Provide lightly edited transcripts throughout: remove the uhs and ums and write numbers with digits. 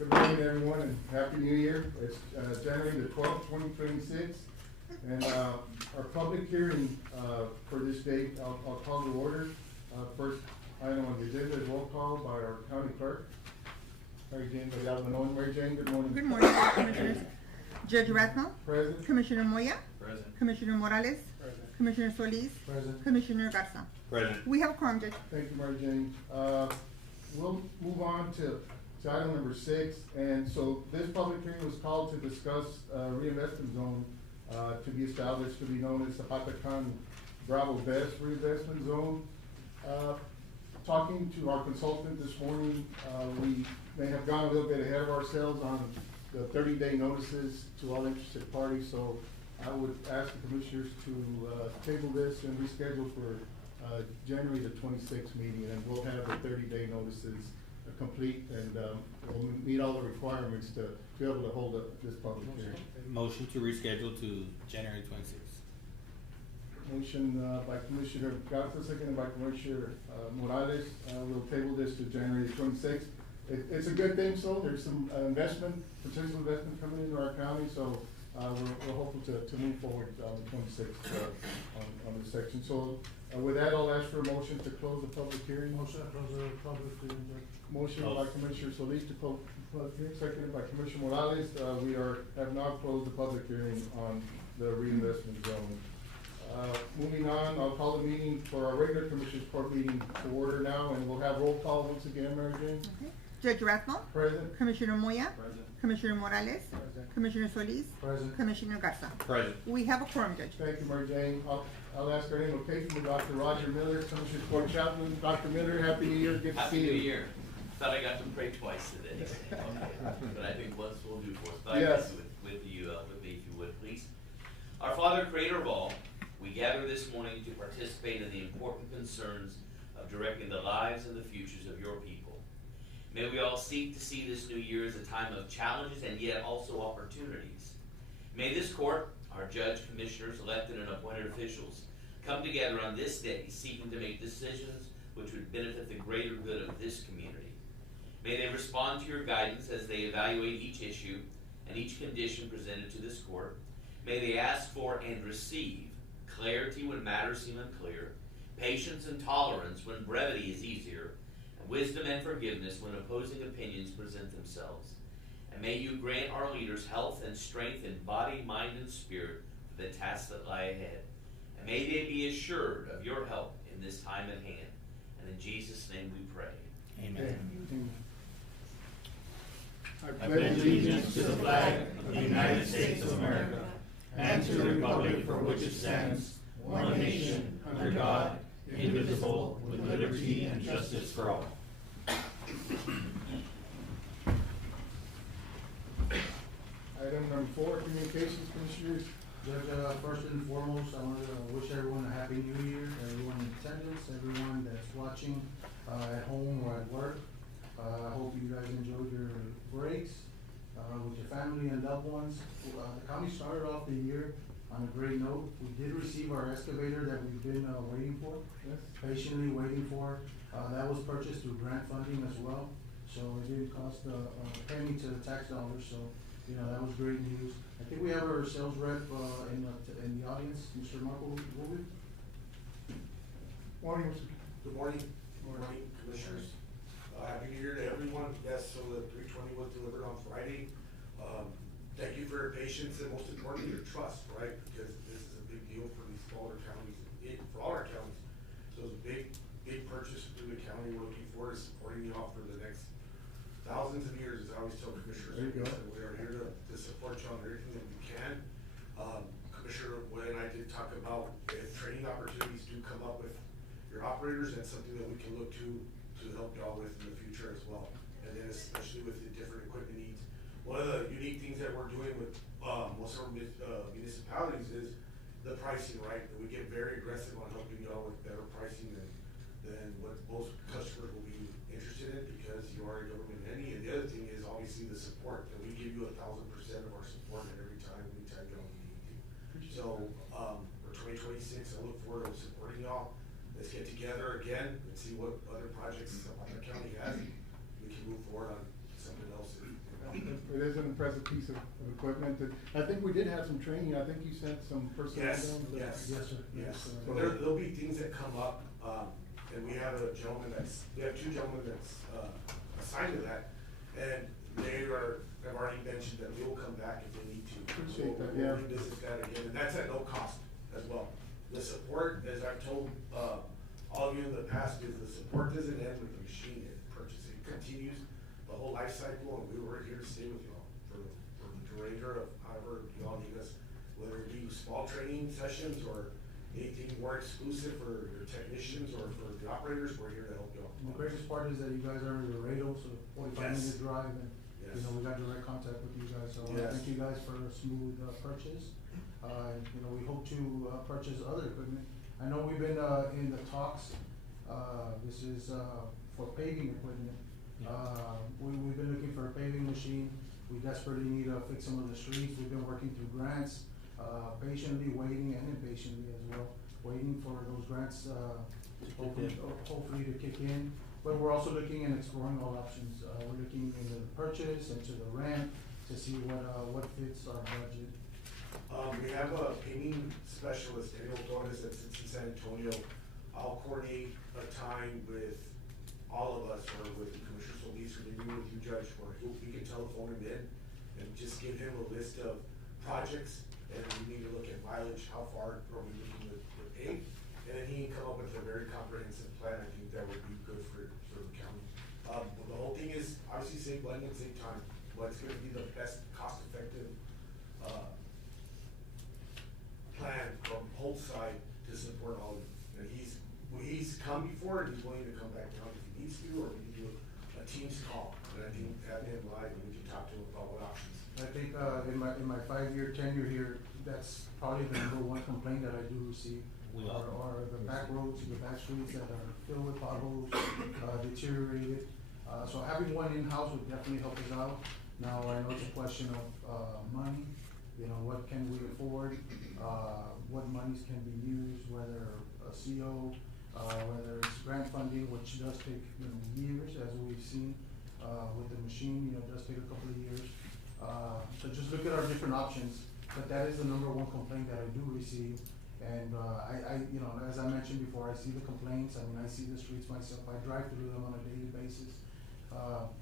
Good morning, everyone, and Happy New Year. It's January the 12th, 2026. And our public hearing for this date, I'll call to order. First item on the agenda is roll call by our county clerk, Mary Jane Villalba. Mary Jane, good morning. Good morning, Commissioners. Judge Rathmel. Present. Commissioner Moya. Present. Commissioner Morales. Present. Commissioner Solis. Present. Commissioner Garza. Present. We have a quorum, Judge. Thank you, Mary Jane. We'll move on to item number 6. And so this public hearing was called to discuss reinvestment zone to be established to be known as Zapata Bravo Best Reinvestment Zone. Talking to our consultant this morning, we may have gone a little bit ahead of ourselves on the 30-day notices to all interested parties. So I would ask the commissioners to table this and reschedule for January the 26th meeting, and we'll have the 30-day notices complete, and we'll meet all the requirements to be able to hold this public hearing. Motion to reschedule to January 26th. Motion by Commissioner Garza, seconded by Commissioner Morales. We'll table this to January 26th. It's a good thing, so there's some potential investment coming into our county, so we're hopeful to move forward on the 26th on this section. So with that, I'll ask for a motion to close the public hearing. Motion to close the public hearing. Motion by Commissioner Solis to close the public hearing, seconded by Commissioner Morales. We have now closed the public hearing on the reinvestment zone. Moving on, I'll call the meeting for our regular Commissioners Court meeting to order now, and we'll have roll call once again, Mary Jane. Okay. Judge Rathmel. Present. Commissioner Moya. Present. Commissioner Morales. Present. Commissioner Solis. Present. Commissioner Garza. Present. We have a quorum, Judge. Thank you, Mary Jane. I'll ask our invocation to Dr. Roger Miller, Commissioners Court Chaplain. Dr. Miller, Happy New Year. Good to see you. Happy New Year. Thought I got to pray twice today. Okay. But I think once will do for us. But Yes. I guess with me, if you would, please. Our Father, Creator of all, we gather this morning to participate in the important concerns of directing the lives and the futures of your people. May we all seek to see this new year as a time of challenges and yet also opportunities. May this court, our judge, commissioners, elected and appointed officials, come together on this day seeking to make decisions which would benefit the greater good of this community. May they respond to your guidance as they evaluate each issue and each condition presented to this court. May they ask for and receive clarity when matters seem unclear, patience and tolerance when brevity is easier, and wisdom and forgiveness when opposing opinions present themselves. And may you grant our leaders health and strength in body, mind, and spirit for the tasks that lie ahead. And may they be assured of your help in this time at hand. And in Jesus' name we pray. Amen. I I pledge allegiance to the flag of the United States of America and to the republic for which it stands, one nation, under God, indivisible, with liberty and justice for all. Item number 4, communications, Commissioners. Judge, first and foremost, I want to wish everyone a happy new year, everyone in attendance, everyone that's watching at home or at work. I hope you guys enjoyed your breaks with your family and loved ones. The county started off the year on a great note. We did receive our excavator that we've been waiting for, patiently waiting for. That was purchased through grant funding as well, so it didn't cost a penny to the tax dollars, so that was great news. I think we have our sales rep in the audience, Mr. Marco Rubin. Morning, Mr. Good morning. Good morning, Commissioners. Happy New Year to everyone. Yes, so the 320 was delivered on Friday. Thank you for your patience and most importantly, your trust, right? Because this is a big deal for these smaller counties, for all our counties. So it's a big purchase through the county. We're looking forward to supporting you all for the next thousands of years, as I always tell commissioners. There you go. We are here to support you on everything that we can. Commissioner Boyd and I did talk about if training opportunities do come up with your operators, that's something that we can look to help y'all with in the future as well. And then especially with the different equipment needs. One of the unique things that we're doing with most of our municipalities is the pricing, right? We get very aggressive on helping y'all with better pricing than what most customers will be interested in, because you are a government entity. And the other thing is obviously the support, that we give you 1,000% of our support at anytime y'all need anything. So for 2026, I look forward to supporting y'all. Let's get together again and see what other projects Zapata County has. We can move forward on something else in piece of equipment that, I think we did have some training, I think you sent some personnel Yes, down. yes. Yes, sir. Yes, So- there'll be things that come up, and we have a gentleman we have two gentlemen that's, assigned to that, and have already mentioned that we will come back if they need to. Appreciate that, We'll yeah. revisit that again, and that's at no cost as well. The support, as I've told, all of you in the past, is the support doesn't end with the machine purchase, it continues the whole life cycle, and we're here to stay with y'all for the remainder of however y'all need us, whether it be small training sessions or anything more exclusive for your technicians or for the operators, we're here to help y'all. The greatest part is that you guys are in Laredo, so 45 Yes. minute drive, and, you Yes. know, we got direct contact with you guys, so Yes. thank you guys for a smooth, purchase. You know, we hope to, purchase other equipment. I know we've been, in the talks, this is, for paving equipment. We've been looking for a paving machine, we desperately need to fix some of the streets, we've been working through grants, patiently waiting and impatiently as well, waiting for those grants, hopefully to kick in. But we're also looking and exploring all options, we're looking into the purchase, into the rent, to see what fits our budget. We have a paving specialist, Daniel Torres, that sits in San Antonio. I'll coordinate a time with all of us, or with Commissioner Solis, or maybe with you, Judge, where we can telephone him in and just give him a list of projects, and we need to look at mileage, how far are we looking to pay? And then he can come up with a very comprehensive plan. I think that would be good for the county. The whole thing is obviously save money and save time, but it's gonna be the best cost-effective, plan from Holt's side to support all of you. And he's come before, and he's willing to come back down if he needs to, or we can do a team's call. And I think have him live, and we can talk to him about what options. I think, in my 5-year tenure here, that's probably the number one complaint that I do receive. We all- Are the back roads, the back streets that are filled with potholes, deteriorated. So having one in-house would definitely help us out. Now, I know it's a question of, money, you know, what can we afford, what monies can be used, whether a CO, whether it's grant funding, which does take, you know, years, as we've seen, with the machine, you know, it does take a couple of years. So just look at our different options, but that is the number one complaint that I do receive. And, you know, as I mentioned before, I see the complaints, I mean, I see the streets myself, I drive through them on a daily basis.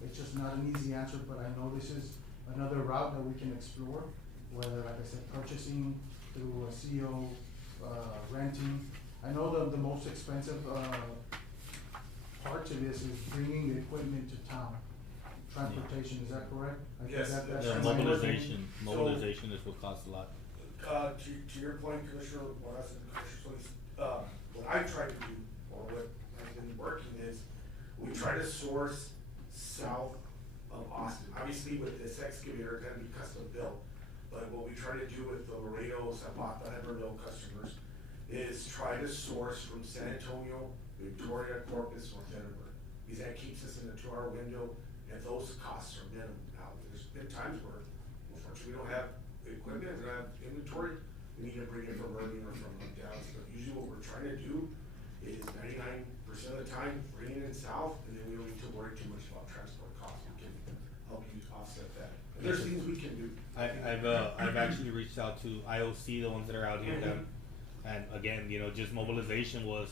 It's just not an easy answer, but I know this is another route that we can explore, whether, like I said, purchasing through a CO, renting. I know the most expensive, part to this is bringing the equipment to town. Transportation, is that correct? I think Yes, that's The that's my mobilization, So- mobilization is what costs a lot. To your point, Commissioner, what I said, Commissioner Solis, what I try to do, or what has been working is, we try to source south of Austin. Obviously, with this excavator, it's gonna be custom built, but what we try to do with the Laredo, Zapata, and Bernal customers is try to source from San Antonio, Victoria, Corpus, or Edinburgh. Because that keeps us in a 2-hour window, and those costs are minimum. Now, there's been times where, unfortunately, we don't have equipment, we don't have inventory, we need to bring it from Irving or from Dallas, but usually what we're trying to do is 99% of the time, bring it in south, and then we don't need to worry too much about transport costs, we can help you offset that. And there's things we can do. I've actually reached out to IOC, the ones that are out here, and again, you know, just mobilization was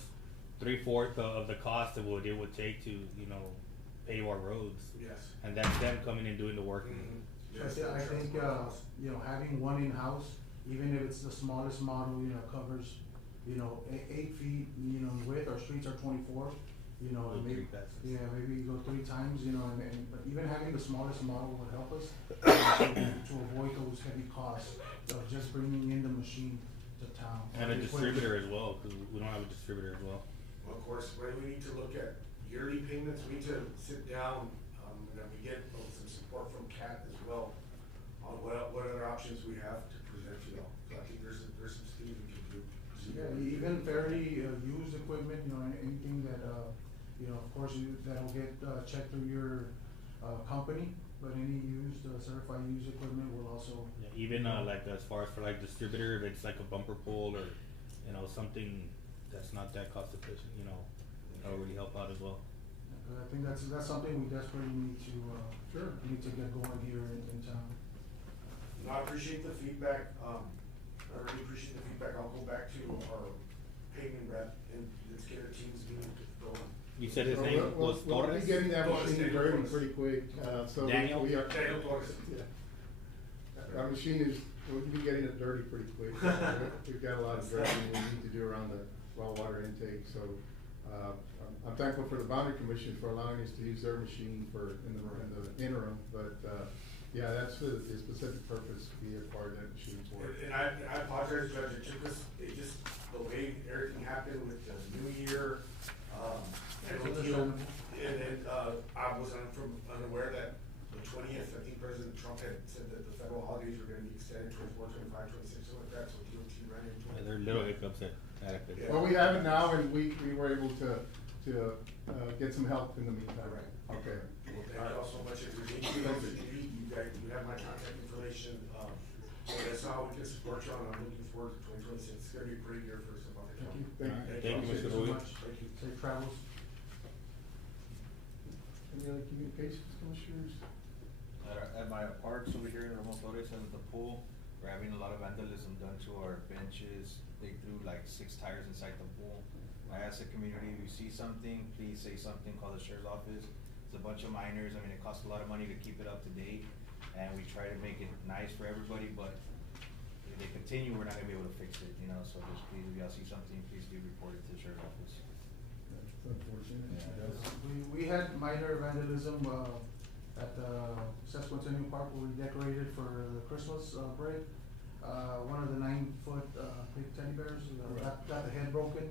3/4 of the cost of what it would take to, you know, pave our roads. Yes. And that's them coming and doing the work. Yes, I think, you know, having one in-house, even if it's the smallest model, you know, covers, you know, 8 feet, you know, in width, our streets are 24, you know, Go maybe, 3 passes. yeah, maybe you go 3 times, you know, but even having the smallest model would help us to avoid those heavy costs of just bringing in the machine to town. And a The distributor as well, cause we don't have a distributor as well. Well, of course, we need to look at yearly payments, we need to sit down, and then we get some support from CAT as well on what other options we have to present to y'all. So I think there's some things we can do. Yeah, even fairly used equipment, you know, anything that, you know, of course, that'll get checked through your company, but any used, certified used equipment will also. Yeah, even like as far as for like distributor, if it's like a bumper pole or, you know, something that's not that cost efficient, you know, that'll really help out as well. I think that's something we desperately need to, Sure. need to get going here in town. No, I appreciate the feedback, I really appreciate the feedback, I'll go back to our paving rep and let's get a team's meeting going. You said his So name was we'll Torres? be getting that Torres, machine Daniel dirty Torres. pretty quick, so Daniel? we are. Daniel Torres. Yeah. Our machine is, we'll be getting it dirty pretty quick. We've got a lot of dredging we need to do around the well water intake, so, I'm thankful for the boundary commission for allowing us to use their machine in the interim, but, yeah, that's the specific purpose we acquired that machine for. And I apologize, Judge, it just, the way everything happened with the new year, and I was unaware that the 20th, I think President Trump had said that the federal holidays were gonna be extended 24, 25, 26, something like that, so DOT ran into it. There are little hiccups that happened. Yeah. Well, we have it now, and we were able to get some help in the meantime. Right. Okay. Well, thank you all so much, if there's anything else that you need, you guys, you have my contact information, so that's how we can support you, and I'm looking forward to 2026, it's gonna be a great year for Zapata Thank County. you. Thank you, Mr. so Rui. much. Thank you. Safe travels. Any other communications, commissioners? At my parks over here in Ramos Flores and the pool, we're having a lot of vandalism done to our benches. They threw like 6 tires inside the pool. I asked the community, if you see something, please say something, call the sheriff's office. It's a bunch of minors, I mean, it costs a lot of money to keep it up to date, and we try to make it nice for everybody, but if they continue, we're not gonna be able to fix it, you know, so just please, if y'all see something, please do report it to the sheriff's office. That's unfortunate. Yeah. Yes. We had minor vandalism, at the Sesquicentennial Park where we decorated for the Christmas, break. One of the 9-foot, big teddy bears, got the head broken.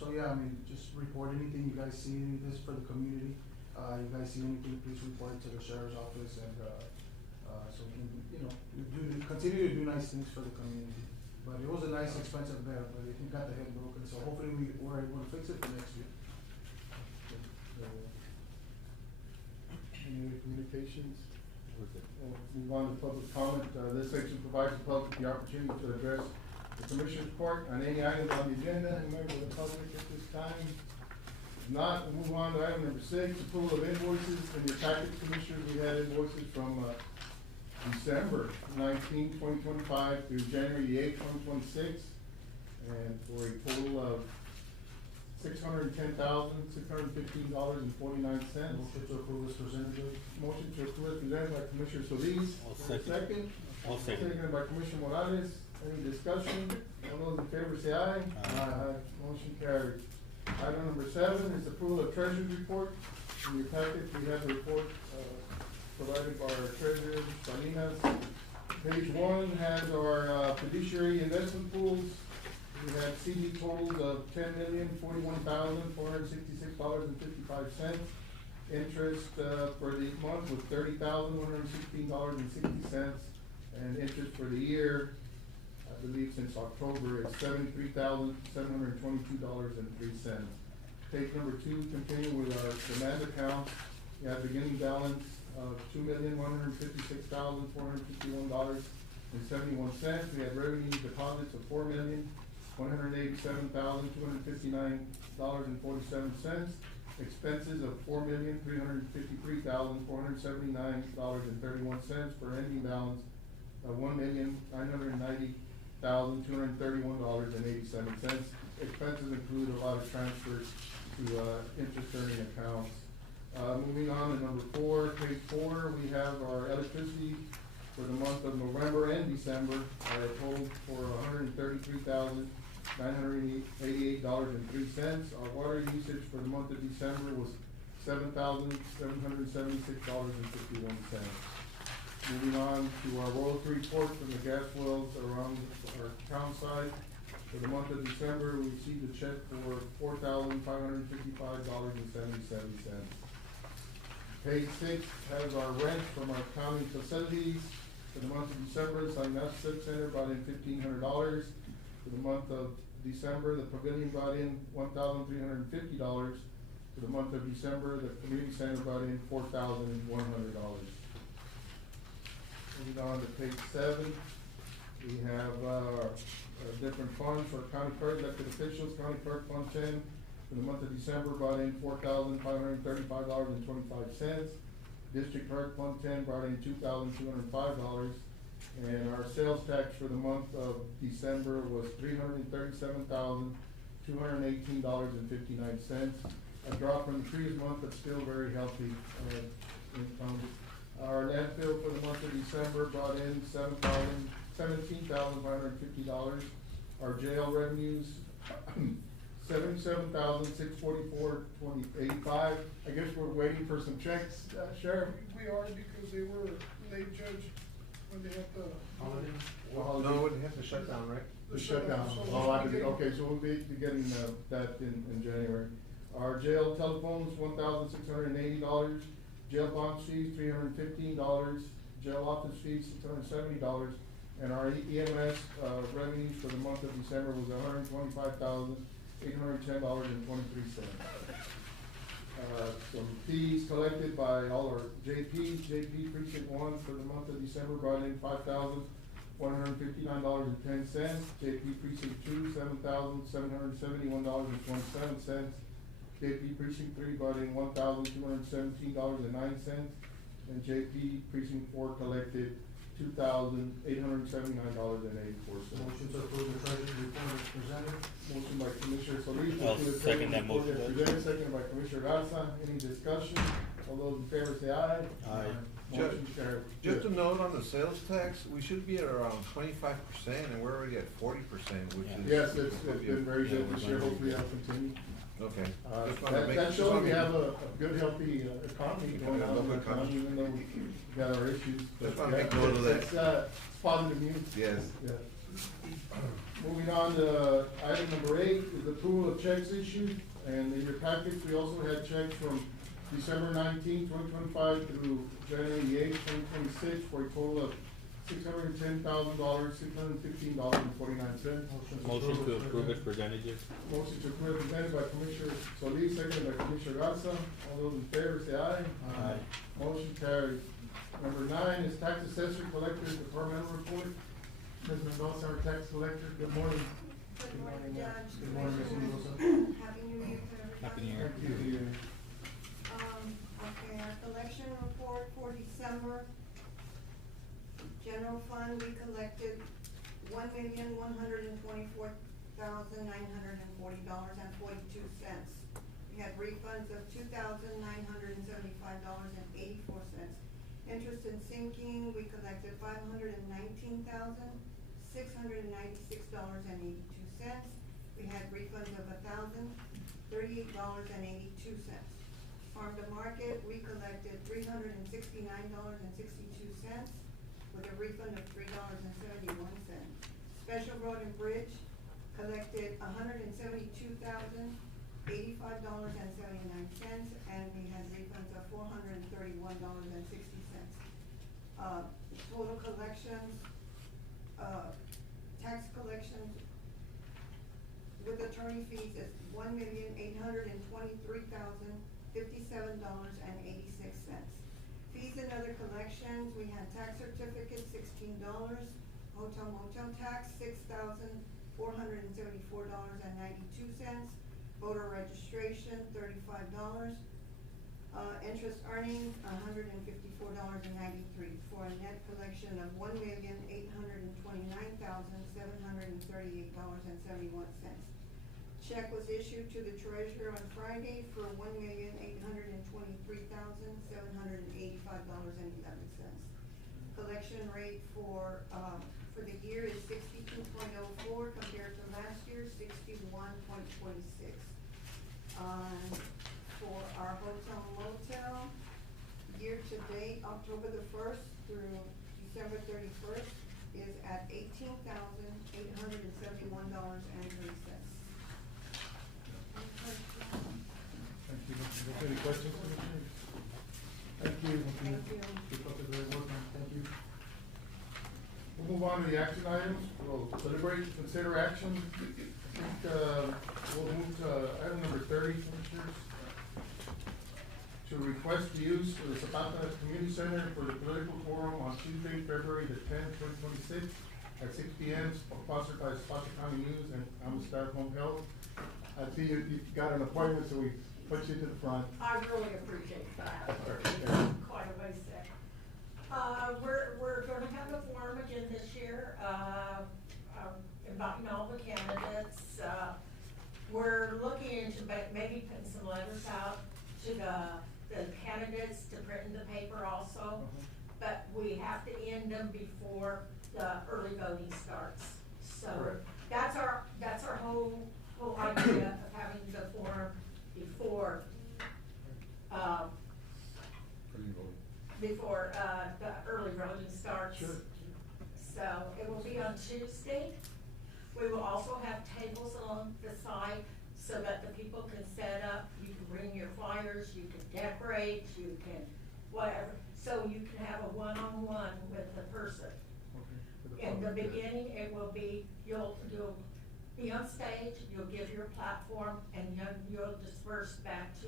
So yeah, I mean, just report anything you guys see, this is for the community. You guys see anything, please report it to the sheriff's office and, so we can, you know, continue to do nice things for the community. But it was a nice expensive bear, but it got the head broken, so hopefully we were able to fix it for next year. Any other communications? We'll move on to public comment. This section provides the public the opportunity to address the commissioner's court on any items on the agenda. Any member of the public at this time? If not, we'll move on to item number 6, approval of invoices. In your packet, commissioners, we had invoices from, December 19, 2025 through January 8, 2026, and for a total of $610,615.49. Motion to approve is presented, Judge. Motion to approve is presented by Commissioner Solis. I'll Is there a second. I'll second. Seconded by Commissioner Morales. Any discussion? All those in favor say aye. Aye. Motion carries. Item number 7 is approval of treasurer's report. In your packet, we have the report, provided by our treasurer, Salinas. Page 1 has our, fiduciary investment pools. We have CD totals of $10,041,466.55. Interest, for the month was $30,116.60. And interest for the year, I believe since October, is $73,722.03. Page number 2, continue with our demand account. We have beginning balance of $2,156,451.71. We have revenue deposits of $4,187,259.47. Expenses of $4,353,479.31 for ending balance of $1,990,231.87. Expenses include a lot of transfers to, interest earning accounts. Moving on to number 4, page 4, we have our electricity for the month of November and December, total for $133,988.03. Our water usage for the month of December was $7,776.51. Moving on to our royalty report from the gas wells around our town side. For the month of December, we received a check for $4,555.77. Page 6 has our rent from our county facilities. For the month of December, the Salinas Civic Center brought in $1,500. For the month of December, the pavilion brought in $1,350. For the month of December, the community center brought in $4,100. Moving on to page 7, we have, different funds for county clerk, elected officials, county clerk fund 10. For the month of December, brought in $4,535.25. District clerk fund 10 brought in $2,205. And our sales tax for the month of December was $337,218.59. A drop from the previous month, but still very healthy, income. Our landfill for the month of December brought in $17,550. Our jail revenues, $77,644.85. I guess we're waiting for some checks, Sheriff? We are, because they were late, Judge, when they had the. Holiday? No, we have to shut down, right? The shutdown. So Oh, we'll be getting- okay, so we'll be getting, that in January. Our jail telephones, $1,680. Jail bond fees, $315. Jail office fees, $670. And our EMS, revenues for the month of December was $125,810.23. Some fees collected by all our JPs. JP Precinct 1 for the month of December brought in $5,159.10. JP Precinct 2, $7,771.27. JP Precinct 3 brought in $1,217.09. And JP Precinct 4 collected $2,879.84. Motion to approve the treasurer's report as presented. Motion by Commissioner Solis. to I'll approve the second that report motion, as Judge. presented, seconded by Commissioner Garza. Any discussion? All those in favor say aye. Aye. Motion carried. Just a note on the sales tax, we should be at around 25%, and we're already at 40%, which is. Yes, it's been very good Yeah, this we're year, going hopefully that'll continue. Okay. Just wanted to That make- shows just we wanted have to- a good, healthy economy going on in the economy, even though we got our issues. Just wanna But, make note of that. It's positive news. Yes. Yeah. Moving on to item number 8 is approval of checks issued. And in your packets, we also had checks from December 19, 2025 through January 8, 2026 for a total of $610,000, $615.49. Motion to approve as presented, Judge. Motion to approve presented by Commissioner Solis, seconded by Commissioner Garza. All those in favor say aye. Aye. Motion carries. Number 9 is tax assessor collector's departmental report. Ms. Mendoza, our tax collector, good morning. Good morning, Judge. Good morning, Ms. Mendoza. Happy New Year to everybody. Happy New Year. Thank you. Okay, our collection report for December. General fund, we collected $1,124,940.42. We had refunds of $2,975.84. Interest and sinking, we collected $519,696.82. We had refunds of $1,038.82. Farm to market, we collected $369.62 with a refund of $3.71. Special road and bridge collected $172,085.79, and we had refunds of $431.60. Total collections, tax collections with attorney fees is $1,823,057.86. Fees and other collections, we had tax certificates, $16, hotel motel tax, $6,474.92, voter registration, $35, interest earnings, $154.93, for a net collection of $1,829,738.71. Check was issued to the treasurer on Friday for $1,823,785.11. Collection rate for the year is 62.04 compared to last year, 61.26. For our hotel motel, year to date, October the 1st through December 31st is at $18,871.03. Thank you. Any questions, Commissioner? Thank you. Thank you. Keep up the great work, man. Thank you. We'll move on to the action items. We'll deliberate, consider action. I think, we'll move to item number 30, Commissioners. To request the use of the Zapata Community Center for the political forum on Tuesday, February the 10th, 2026 at 6 p.m. sponsored by Zapata County News and Amistad Home Health. I see you got an appointment, so we put you to the front. I really appreciate that. Quite a ways there. We're gonna have a forum again to the candidates to print in the paper also, but we have to end them before the early voting starts. So Correct. that's our whole idea of having the form before, the early voting starts. Sure. So it will be on Tuesday. We will also have tables along the side so that the people can set up. You can bring your flyers, you can decorate, you can whatever. So you can have a one-on-one with the person. In the beginning, it will be, you'll be on stage, you'll give your platform, and you'll disperse back to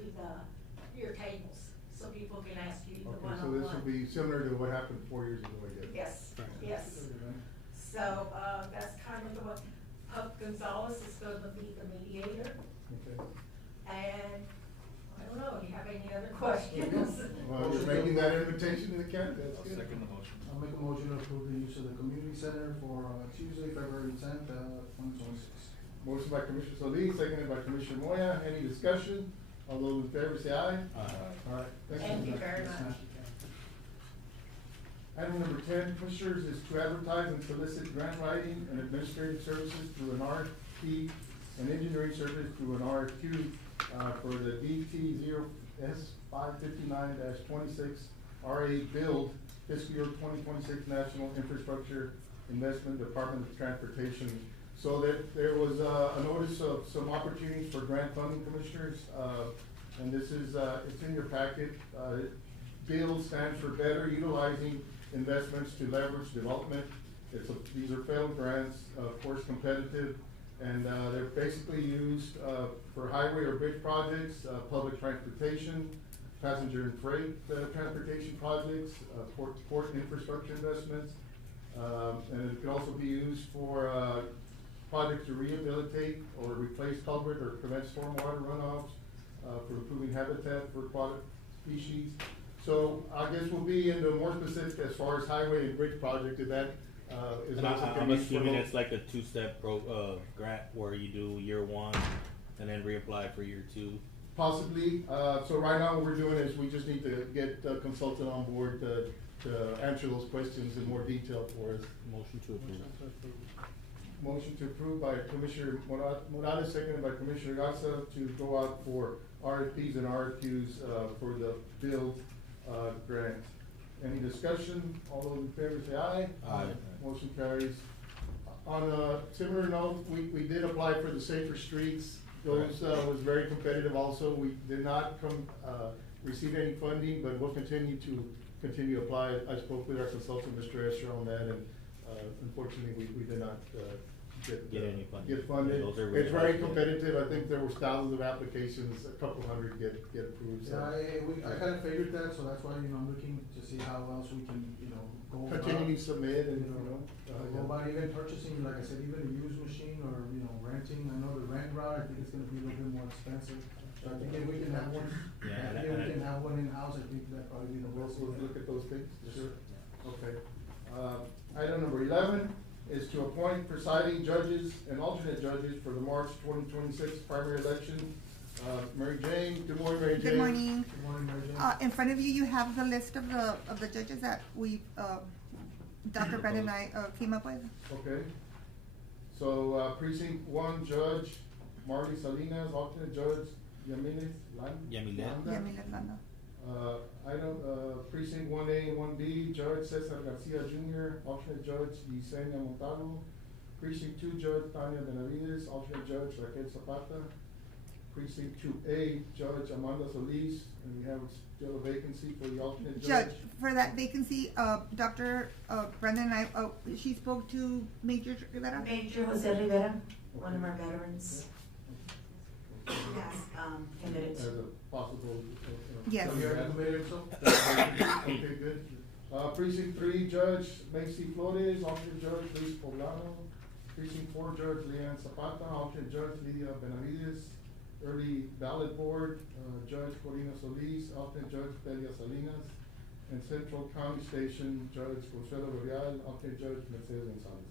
your tables, so people can ask you the Okay, one-on-one. so this will be similar to what happened 4 years ago, I guess. Yes, yes. So, that's kind of the one. Pup Gonzalez is gonna be the mediator, Okay. and I don't know, do you have any other questions? Well, you're making that invitation to the candidates. I'll second the motion. I'll make a motion to approve the use of the community center for, Tuesday, February 10th, 2026. Motion by Commissioner Solis, seconded by Commissioner Moya. Any discussion? All those in favor say aye. All right, Thank you very Yes, much. ma'am. Item number 10, Commissioners, is to advertise and solicit grant writing and administrative services through an RFP and engineering service through an RFQ for the DT0S559-26 RA Build Fiscal Year 2026 National Infrastructure Investment Department of Transportation. So there was a notice of some opportunities for grant funding, Commissioners, and this is, it's in your packet. BUILD stands for Better Utilizing Investments to Leverage Development. These are failed grants, of course competitive, and they're basically used for highway or bridge projects, public transportation, passenger and freight transportation projects, port infrastructure investments, and it can also be used for projects to rehabilitate or replace culvert or prevent stormwater runoffs, for improving habitat for aquatic species. So I guess we'll be into more specific as far as highway and bridge project, if that is And not something. I'm we assuming promote. it's like a two-step grant where you do year one and then reapply for year two. Possibly, so right now what we're doing is we just need to get a consultant on board to answer those questions in more detail for us. Motion to approve. Motion to approve by Commissioner Morales, seconded by Commissioner Garza to go out for RFPs and RFQs, for the build, grant. Any discussion? All those in favor say aye. Aye. Motion carries. On a similar note, we did apply for the Safer Streets. Those, was very competitive also. We did not receive any funding, but we'll continue to apply. I spoke with our consultant, Mr. Escher, on that, and, unfortunately, we did not, Get any funding. get funded. Those are It's very really hard to get. competitive. I think there was thousands of applications, a couple hundred get approved, so. Yeah, I kind of figured that, so that's why, I'm looking to see how else we can, go about. Continue to submit and, Go about even purchasing, like I said, even a used machine or, renting. I know the rent route, I think it's gonna be a little bit more expensive. So I think if we can have one, Yeah, if we can have one in-house, I think that'd probably be the We'll best. look at those things, Yes, sure. sir. Okay. Item number 11 is to appoint presiding judges and alternate judges for the March 2026 primary election. Mary Jane, good morning, Mary Jane. Good morning. Good morning, Mary Jane. In front of you, you have the list of the judges that we, Dr. Brandon and I, came up with. Okay. So, precinct 1, Judge Marley Salinas, alternate Judge Yamilet Yamilet. Yeah, Mila Landa. Item, precinct 1A and 1B, Judge Cesar Garcia Jr., alternate Judge Yesenia Montalvo. Precinct 2, Judge Tanya Benavides, alternate Judge Raquel Zapata. Precinct 2A, Judge Amanda Solis, and we have still a vacancy for the alternate judge. Judge, for that vacancy, Dr. Brandon and I, she spoke to Major Rivera. Major Jose Rivera, one of our veterans, Okay. has committed. As a possible. Yes. So you're committed, so? Okay, good. Precinct 3, Judge Macy Flores, alternate Judge Luis Poblano. Precinct 4, Judge Leanne Zapata, alternate Judge Lydia Benavides. Early ballot board, Judge Corina Solis, alternate Judge Delia Salinas. And Central County Station, Judge Consuelo Real, alternate Judge Mercedes Gonzalez.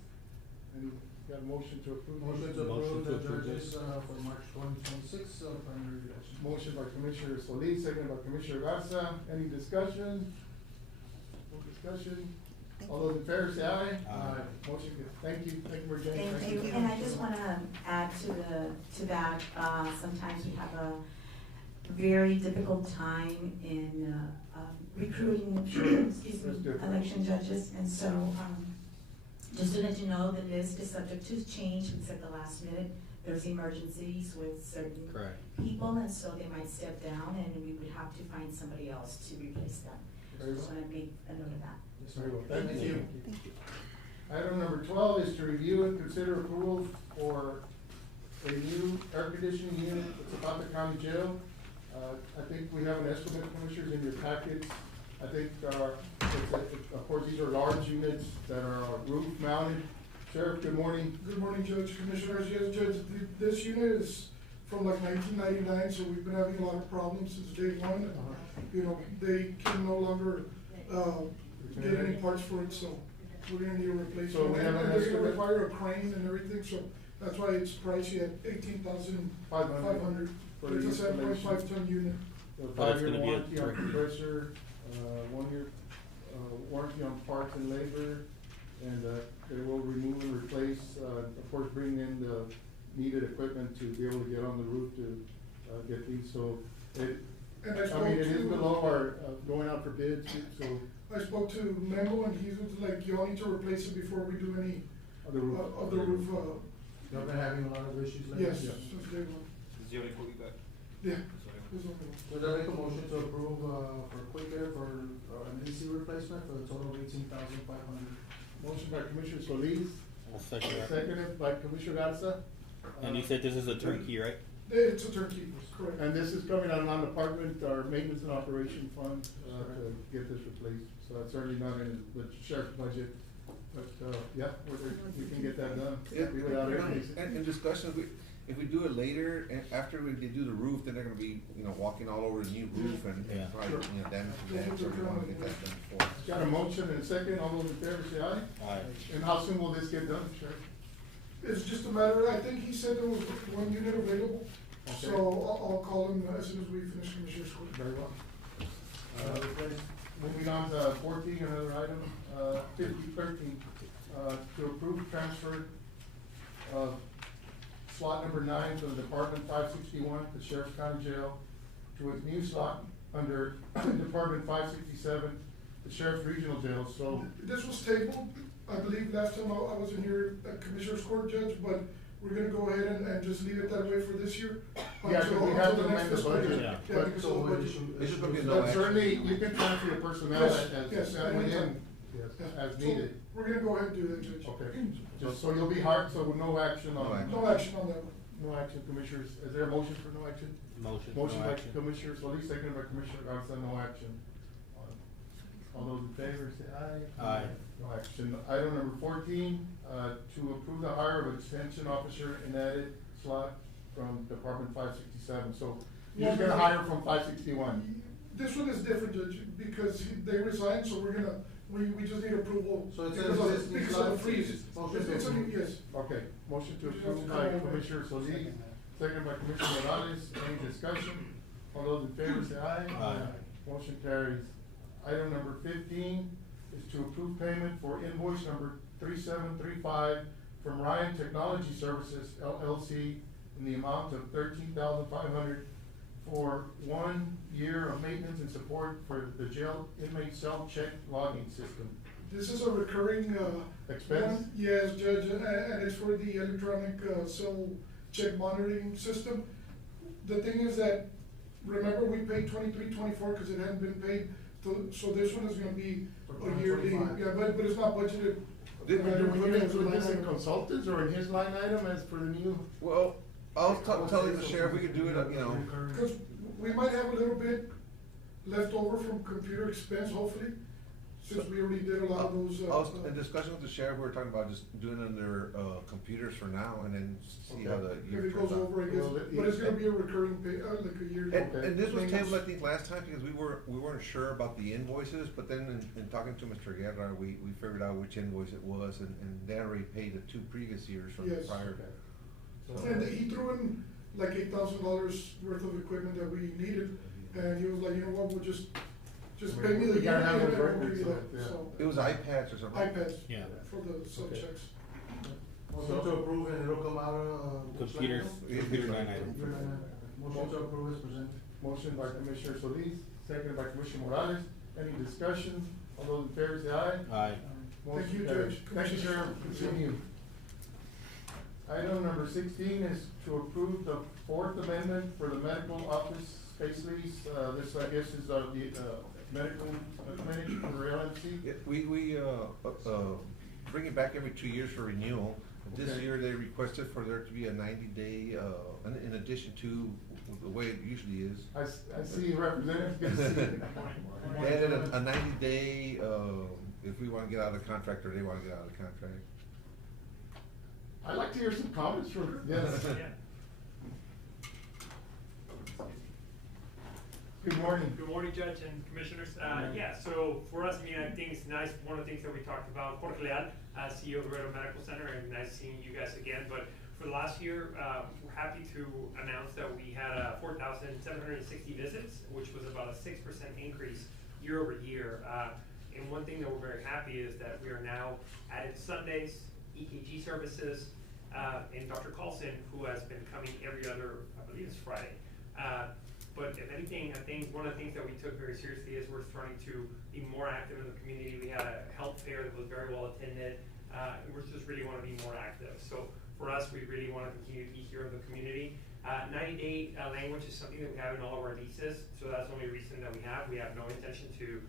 Any, got a motion to approve? Motion to Motion approve to the approve judges, for March 2026, primary election. Motion by Commissioner Solis, second by Commissioner Garza. Any discussion? No discussion? All those in favor say aye. Aye. Motion carries. Thank you, Virginia. Thank you, and I just wanna add to that, sometimes we have a very difficult time in, recruiting, excuse me, election judges, and so, just to let you know, the list is subject to change, because at the last minute, there's emergencies with certain Correct. people, and so they might step down, and we would have to find somebody else to replace them. Very Just well. wanna make a note of that. Yes, Very sir. well, thank you. Thank you. Item number 12 is to review and consider approval for a new air conditioning unit at Zapata County Jail. I think we have an estimate, Commissioners, in your packets. I think, of course, these are large units that are roof mounted. Sheriff, good morning. Good morning, Judge, Commissioners. Yes, Judge, this unit is from like 1999, so we've been having a lot of problems since day one. You know, they can no longer, get any parts for it, so we're gonna need a replacement. So we have an And they're gonna estimate? require a crane and everything, so that's why it's pricey at 18,500. For It's a the 7.5 ton unit. The But it's 5-year gonna be a warranty on turnkey. compressor, 1 year, warranty on parts and labor, and, they will remove and replace, of course, bring in the needed equipment to be able to get on the roof to, get these, so it, And I I spoke mean, it is to- below our, going out for bids, so, I spoke to Memo and he was like, y'all need to replace it before we do any, of the roof. of the roof, Y'all been having a lot of issues lately? yes, Yeah. since day one. Is the only quote you got? Yeah. Sorry. There's only one. So I make a motion to approve, for Quick Air for, an AC replacement for a total of 18,500. Motion by Commissioner Solis, I'll second that. seconded by Commissioner Garza. And you said this is a turnkey, right? It's a turnkey, correct. And this is coming out of non-department, our maintenance and operation fund, to get this replaced, so that's certainly not in the sheriff's budget. But, yeah, we can get that done. Yeah, Without anything. and in discussions, if we do it later, and after they do the roof, then they're gonna be, walking all over the new roof and Yeah. probably, damage to them, so we wanna get that done before. Got a motion and a second, all those in favor say aye. Aye. And how soon will this get done, Sheriff? It's just a matter, I think he said there was one unit available, so Okay. I'll call him as soon as we finish Commissioner's Court. Very well. Moving on to 14, another item, 13, to approve transfer of slot number 9 from Department 561 to Sheriff's County Jail to its new slot under Department 567, the Sheriff's Regional Jail, so. This was tabled, I believe last time I was in here at Commissioner's Court, Judge, but we're gonna go ahead and just leave it that way for this year. Yeah, until- we have to until the next amend the fiscal year. budget. Yeah. Yeah, because of the budget. It's just gonna be a no But action. certainly, you can transfer your personnel Yes, as, yes, within, anytime. yes, Yeah. as So needed. We're gonna go ahead and do that, Judge. Okay, just so you'll be hard, so with no action No on. action. No action on that one. No action, Commissioners. Is there a motion for no action? Motion. Motion no by action. Commissioner Solis, seconded by Commissioner Garza, no action. All those in favor say aye. Aye. No action. Item number 14, to approve the hire of extension officer in added slot from Department 567. So you're just gonna hire from 561. This one is different, Judge, because they resigned, so we're gonna, we just need approval. So it's because of- existing because of the slot? freeze. Motion to It's a- approve. yes. Okay, motion to You have approve to by come over. Commissioner Solis, seconded by Commissioner Morales. Any discussion? All those in favor say aye. Aye. Motion carries. Item number 15 is to approve payment for invoice number 3735 from Ryan Technology Services LLC in the amount of $13,500 for 1 year of maintenance and support for the jail inmate self-check logging system. This is a recurring, Expense? one. Yes, Judge, and it's for the electronic, cell check monitoring system. The thing is that, remember, we paid 23, 24 because it hadn't been paid, so this one is gonna be For a yearly, 2025. but it's not budgeted. Did we put As a line this in item. consultants or in his line item as for the new? Well, I'll tell the sheriff we could do it, Because we might have a little bit left over from computer expense, hopefully. since we already did a lot of those, I was in discussion with the sheriff, we were talking about just doing it under, computers for now and then see how the if year it goes turns out. over, I guess, Well, but it's gonna be a recurring pay, like a year. And this was payments. tabled, I think, last time because we weren't sure about the invoices, but then in talking to Mr. Guerra, we figured out which invoice it was and they already paid the 2 previous years from the Yes. prior. And he threw in like $8,000 worth of equipment that we needed, and he was like, you know what, we'll just pay me the We gotta year, have and those I'll records, give you that, yeah. so. It was iPads or something. iPads. Yeah. For the sub Okay. checks. Motion to approve and it'll come out of. which line Computers, item? computer line item. Computer line item. Motion to approve is presented. Motion by Commissioner Solis, seconded by Commissioner Morales. Any discussion? All those in favor say aye. Aye. Motion Thank you, carries. Judge. Thank you, Sheriff. Continue. Item number 16 is to approve the 4th amendment for the medical office space lease. This, I guess, is the medical clinic for the LMC. Yeah, we bring it back every 2 years for renewal. This Okay. year, they requested for there to be a 90-day, in addition to the way it usually is. I see Representative. Good to see you. They added a 90-day, if we wanna get out of the contract or they wanna get out of the contract. I'd like to hear some comments from, yes. Good morning. Good morning, Judge and Commissioners. Yeah, so for us, I mean, I think it's nice, one of the things that we talked about, Jorge Leal, CEO of the Laredo Medical Center, and nice seeing you guys again. But for the last year, we're happy to announce that we had 4,760 visits, which was about a 6% increase year over year. And one thing that we're very happy is that we are now added Sundays, EKG services, and Dr. Carlson, who has been coming every other, I believe it's Friday. But if anything, I think one of the things that we took very seriously is we're starting to be more active in the community. We had a health fair that was very well attended. We just really want to be more active. So for us, we really want to continue to be here in the community. 90-day language is something that we have in all of our leases, so that's the only reason that we have. We have no intention to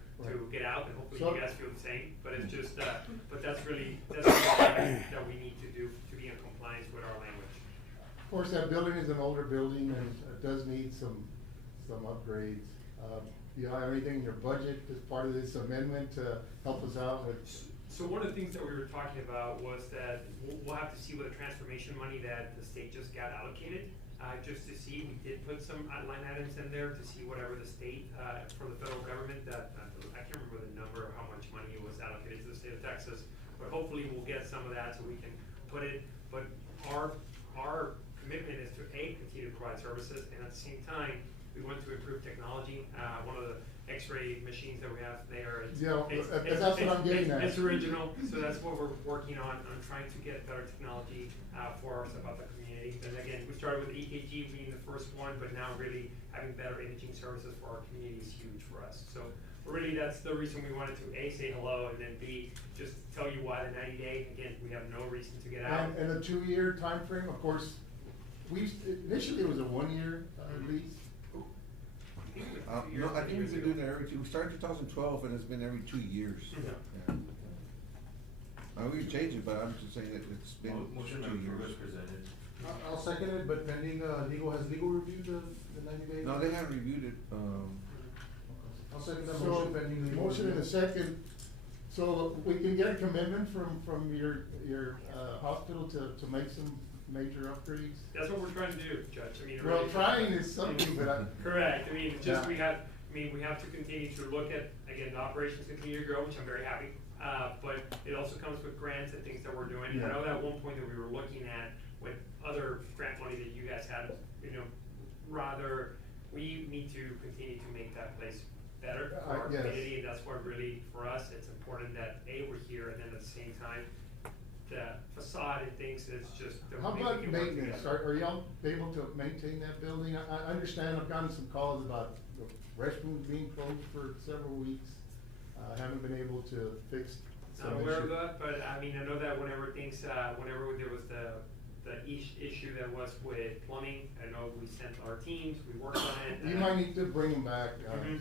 get out, and hopefully you guys feel the same. But it's just, but that's really something that we need to do to be in compliance with our language. Of course, that building is an older building and it does need some upgrades. Do you have anything in your budget as part of this amendment to help us out with? So one of the things that we were talking about was that we'll have to see what the transformation money that the state just got allocated, just to see. We did put some line items in there to see whatever the state, for the federal government, that, I can't remember the number of how much money was allocated to the state of Texas, but hopefully we'll get some of that so we can put it. But our commitment is to continue to provide services, and at the same time, we want to improve technology. One of the X-ray machines that we have there, That's what I'm getting at. It's original, so that's what we're working on trying to get better technology for our Zapata community. And again, we started with EKG being the first one, but now really having better imaging services for our community is huge for us. So really, that's the reason we wanted to A, say hello, and then B, just tell you why the 90-day. Again, we have no reason to get out. And a 2-year time frame. Of course, initially it was a 1-year lease. No, I think we've been doing it every 2, we started in 2012 and it's been every 2 years. Yeah. We can change it, but I'm just saying that it's been 2 years. presented. I'll second it, but pending, has legal reviewed the 90 days? No, they haven't reviewed it, I'll second that So, motion pending legal. motion and a review. second. So we can get a commitment from your hospital to make some major upgrades? That's what we're trying to do, Judge. I mean, Well, really, trying is something, but correct. I mean, it's just Yeah. we have to continue to look at, again, the operations continue to grow, which I'm very happy. But it also comes with grants and things that we're doing. Yeah. I know that at one point that we were looking at with other grant money that you guys had, rather, we need to continue to make that place better for our Yes. community. And that's what really, for us, it's important that A, we're here, and then at the same time, the facade and things, it's just. how maybe about we can work maintenance? together. Are y'all able to maintain that building? I understand, I've gotten some calls about the restrooms being closed for several weeks. Haven't been able to fix Not some aware of issue. that, but I mean, I know that whenever there was the issue that was with plumbing, I know we sent our teams, we worked on it. You might need to bring them back. Okay.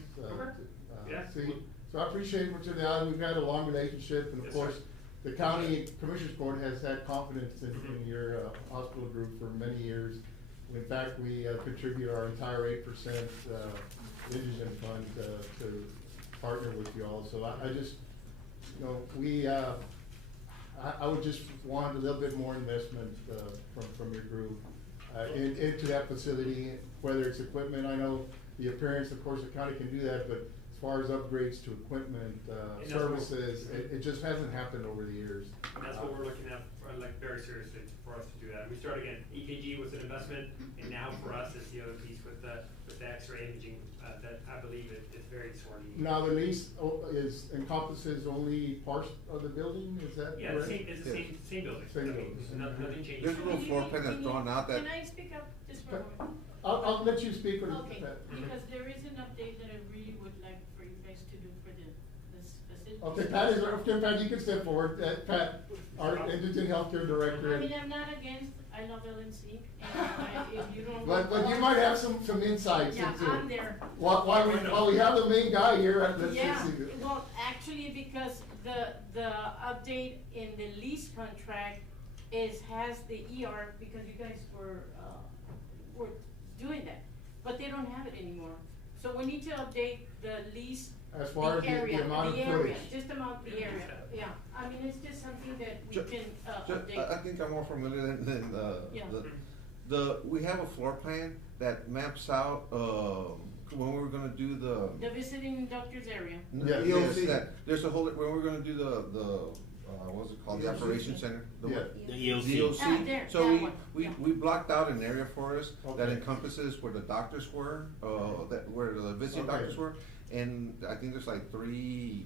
Yeah. See, so I appreciate what you're doing. We've had a long relationship, and of Yes, course, sir. the county commissioners court has had confidence in your hospital group for many years. In fact, we contribute our entire 8% indigent fund to partner with you all. So I just you know, we, I would just want a little bit more investment, from your group, into that facility, whether it's equipment, I know the appearance, of course, the county can do that, but as far as upgrades to equipment, And that's services, it just hasn't happened over the years. And that's what we're looking at, like, very seriously for us to do that. We started again, EKG was an investment, and now for us, it's the other piece with the X-ray imaging, that I believe is very sorely needed. Now, the lease encompasses only parts of the building, is that correct? Yeah, it's the same building. Same I mean, building. Nothing changes. There's a little floor plan that's drawn out that. Can I speak up just for a moment? I'll let you speak or. Okay, because there is an update that I really would like for you guys to do for this facility. Okay, Pat, you can step forward, Pat, our indigent healthcare director. I mean, I'm not against, I love LNC, and if you don't. But you might have some insights into. Yeah, I'm there. While we have the main guy here, let's Yeah, just see. well, actually, because the update in the lease contract has the ER, because you guys were doing that, but they don't have it anymore. So we need to update the lease, As far as the area, the amount of the area, footage. just amount the area, yeah. I mean, it's just something that we can, I update. think I'm more familiar than, Yeah. we have a floor plan that maps out, when we're gonna do the. The visiting doctor's area. Yeah, Yes, EOC. there's a whole, when we're gonna do what's it called, the EOC. operation center? The Yeah. what? The EOC. Ah, there, So that one, we yeah. blocked out an area for us that Okay. encompasses where the doctors were, where the visiting Okay. doctors were. And I think there's like three,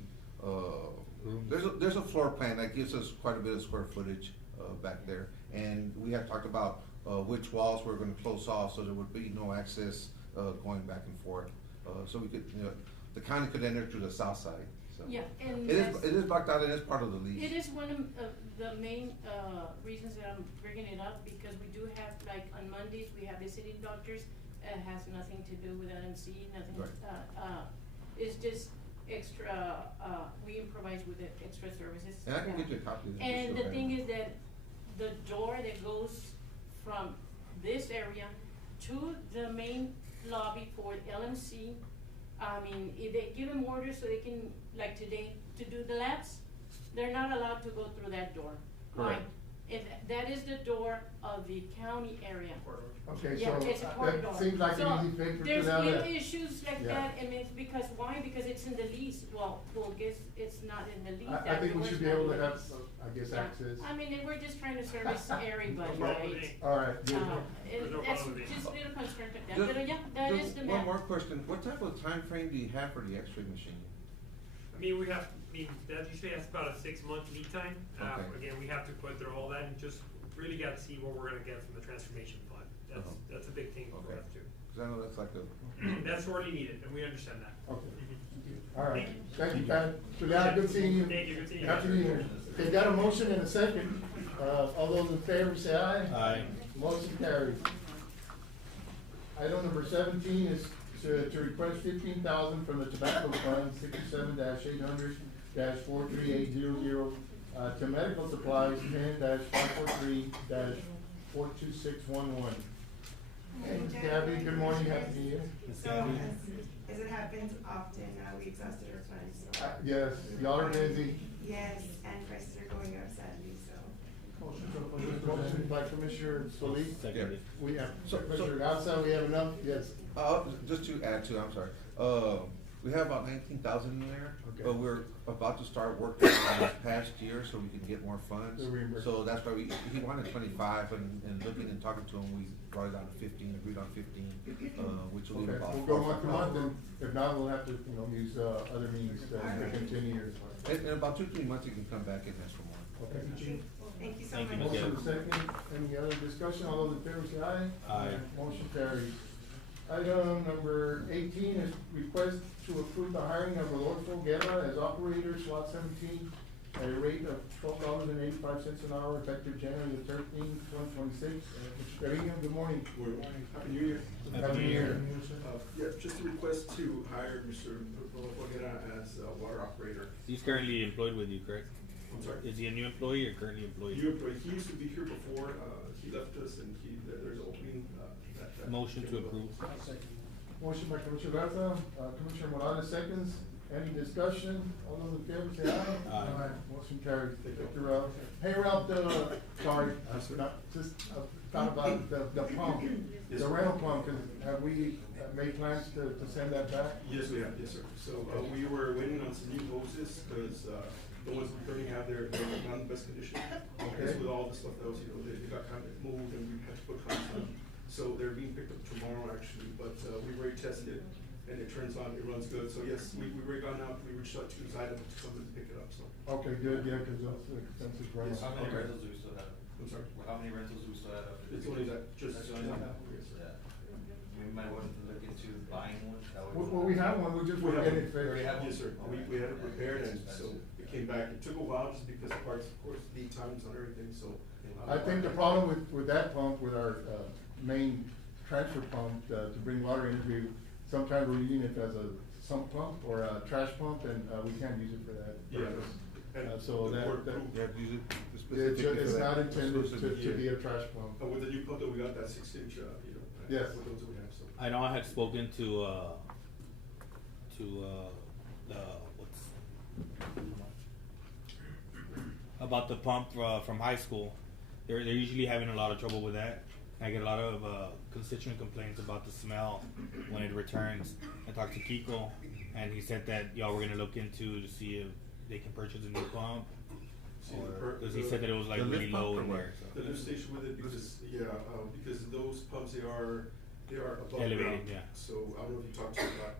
there's a floor plan that gives us quite a bit of square footage, back there. And we have talked about, which walls we're gonna close off so there would be no access, going back and forth. So we could, the county could enter through the south side, so. Yeah, and It that's- is blocked out, it is part of the lease. It is one of the main reasons that I'm bringing it up, because we do have, like, on Mondays, we have visiting doctors. It has nothing to do with LMC, nothing, Right. it's just extra, we improvise with the extra services. And I can get you a copy of this. And the okay. thing is that the door that goes from this area to the main lobby for LMC, I mean, if they give them orders so they can, like today, to do the labs, they're not allowed to go through that door. Correct. Right. And that is the door of the county area. Okay, Yeah, so it's a corridor. that seems like So an easy fix for there's them. little issues like Yeah. that, and it's because, why? Because it's in the lease. Well, guess it's not in the lease. I think we That should be door's able not to in the have, lease. I guess, Yeah. access. I mean, and we're just trying to service everybody, No problem with right? me. All right, good. There's no That's problem with me. just a little concern like that, Just- but yeah, that is just the one map. more question, what type of time frame do you have for the X-ray machine? I mean, that usually has about a 6-month lead time. Okay. Again, we have to put through all that and just really got to see what we're gonna get from the transformation fund. That's a big thing for Okay. us too. Cause I know that's like a. That's sorely needed, and we understand that. Okay. Mhm. All right, Thank you. thank you, Pat. Juliana, good seeing you. Thank you, good seeing you. Happy New Year. Okay, got a motion and a second. All those in favor say aye. Aye. Motion carries. Item number 17 is to request 15,000 from the tobacco fund, 67-800-43800, to medical supplies, 10-543-42611. Hey, Ms. Gabby, good morning, happy New Year. So, as it happens often, we exhausted our funds, so. Yes, y'all are busy. Yes, and prices are going up sadly, so. Motion by Commissioner Solis. Seconded. We have, So- Commissioner Garza, we have enough, yes. Just to add to, I'm sorry, we have about 19,000 in there, Okay. but we're about to start working on this past year so we can get more funds. The reimbursement. So that's why he wanted 25 and looking and talking to him, we brought it down to 15, agreed on 15, which will leave Okay, about. we'll go month to month, and if not, we'll have to, use, other means to continue. In about 2-3 months, you can come back and ask for more. Okay. Thank you so Thank you, much. Ms. Motion second, any other discussion, all those in favor say aye. Aye. Motion carries. Item number 18 is request to approve the hiring of Rodolfo Guerra as operator, slot 17, at a rate of $12.85 an hour, effective January 13th, 2026. Mr. Carino, good morning. Good morning, happy New Year. Happy New Year. Yeah, just a request to hire Mr. Rodolfo Guerra as a water operator. He's currently employed with you, correct? I'm sorry? Is he a new employee or currently employed? New employee, he used to be here before, he left us and there's an opening, that. Motion to approve. Motion by Commissioner Garza, Commissioner Morales seconds. Any discussion? All those in favor say aye. Aye. Motion carries. Thank you, Ralph. Hey, Ralph, sorry, thought about the pump, the rental pump, have we made plans to send that back? Yes, we have, yes, sir. So, we were waiting on some new hoses, cause, the ones we currently have, they're not in the best condition. Okay. Because with all the stuff that was, they got kind of moved and we had to put clamps on. So they're being picked up tomorrow actually, but, we already tested it and it turns on, it runs good. So yes, we already gone out, we reached out to Zapata to somebody to pick it up, so. Okay, good, yeah, cause those are expensive rentals. How many Okay. rentals do we still have? I'm sorry. How many rentals do we still have after this? It's only that, just. That's the only one? Yes, sir. Yeah. We might want to look into buying one. That would- Well, we have one, we just We want to have get it one. fixed. already have one? Yes, sir. We had it repaired and so it came back. It took a while just because the parts, of course, lead times on everything, so. I think the problem with that pump, with our, main transfer pump, to bring water into, sometimes we're using it as a sump pump or a trash pump, and, we can't use it for that Yeah. purpose. And So the that, work that, group- You have to use it specifically it's for that. not intended to Yeah. be a trash pump. With the new pump that we got, that 6-inch, Yes. with those that we have, so. I know I had spoken to the, about the pump, from high school. They're usually having a lot of trouble with that. I get a lot of, constituent complaints about the smell when it returns. I talked to Kiko, and he said that, y'all were gonna look into to see if they can purchase a new pump. See, Or, cause he said that it was like the lift really pump low or in what? there, so. The lift station with it, because, because those pumps, they are above Elevated, ground. yeah. So I don't know if you talked to him about,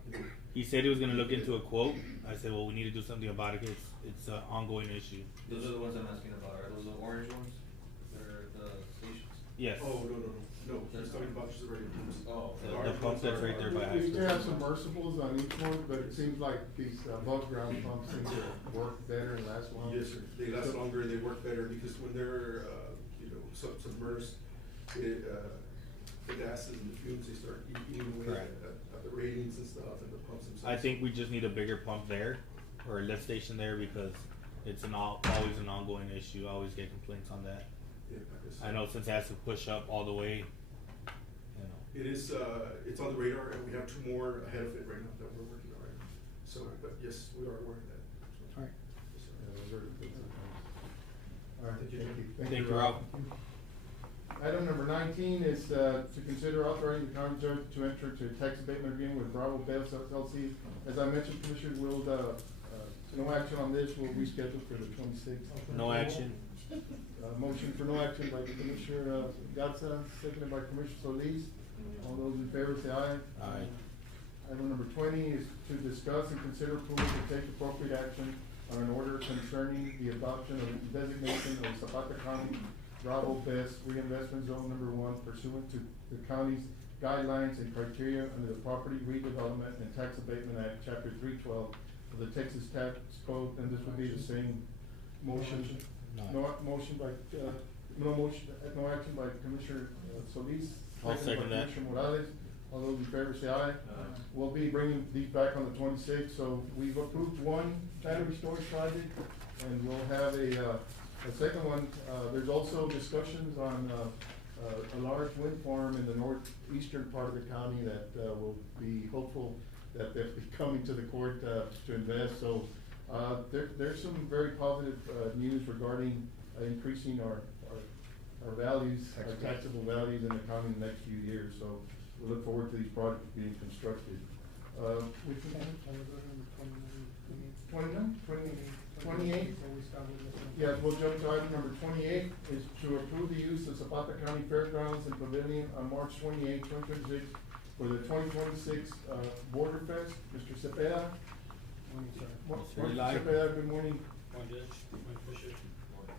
He said he was gonna look into a quote. I said, well, we need to do something about it, 'cause it's an ongoing issue. Those are the ones I'm asking about. Are those the orange ones? They're the stations? Yes. Oh, no, he's talking about just the regular pumps. Oh, The- Our the pump pumps that's are- right there by high We school. do have submersibles on each one, but it seems like these above ground pumps seem to work better and last longer. Yes, sir. They last longer, they work better, because when they're, submersed, the gases and the fumes, they start eating away Correct. at the ratings and stuff, and the pumps themselves. I think we just need a bigger pump there, or a lift station there, because it's always an ongoing issue. I always get complaints on that. Yeah, guess so. I know since it has to push up all the way, It is, it's on the radar, and we have 2 more ahead of it right now that we're working on right now. So, but yes, we are aware of that. So, Alright. yes, sir. Yeah, those are- All right, Thank you. Thank you, Rob. Item number 19 is, to consider authorizing the county judge to enter into a tax abatement agreement with Bravo Bevs LLC. As I mentioned, Commissioners, no action on this, we'll reschedule for the 26th. no action. Motion for no action by Commissioner, Gatsa, seconded by Commissioner Solis. All those in favor say aye. Aye. Item number 20 is to discuss and consider approval to take appropriate action on an order concerning the adoption of designation of Zapata County Bravo Best Reinvestment Zone Number 1 pursuant to the county's guidelines and criteria under the Property Redevelopment and Tax Abatement Act, Chapter 312 of the Texas Tax Code, and this would be the same motion. No action by Commissioner Solis. I'll Seconded by second that. Commissioner Morales. All those in favor say aye. We'll be bringing these back on the 26th, so we've approved one battery storage project, and we'll have a second one. There's also discussions on, a large wind farm in the northeastern part of the county that, will be hopeful that they'll be coming to the court, to invest. So, there's some very positive, news regarding increasing our values, our taxable values in the county in the next few years. So we look forward to these projects being constructed. Which one? 28? Yes, we'll jump to item number 28, is to approve the use of Zapata County Fairgrounds and Pavilion on March 28, 2026 for the 2026 Border Fest. Mr. Cepeda? Very live. Cepeda, good morning. Morning, Judge. Morning, Commissioner.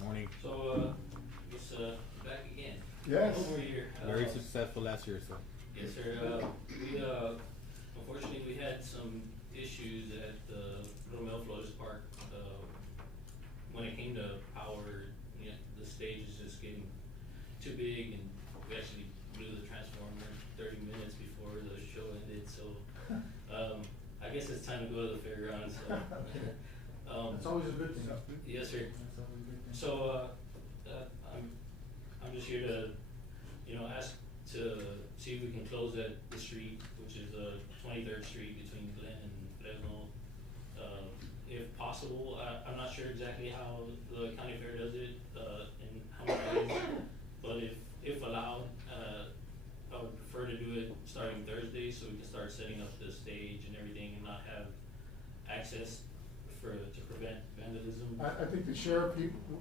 Morning. So, just, back again. Yes. Over here. Very successful last year, so. Yes, sir. We, unfortunately, we had some issues at the Romeo Flores Park. When it came to power, the stage is just getting too big, and we actually blew the transformer 30 minutes before the show ended, so, I guess it's time to go to the fairgrounds, so. It's always a good thing. Yes, sir. So, I'm just here to, ask to see if we can close the street, which is 23rd Street between Glen and Fresno. if possible, I'm not sure exactly how the county fair does it, and how many days, but if allowed, I would prefer to do it starting Thursday, so we can start setting up the stage and everything and not have access to prevent vandalism. I think the sheriff,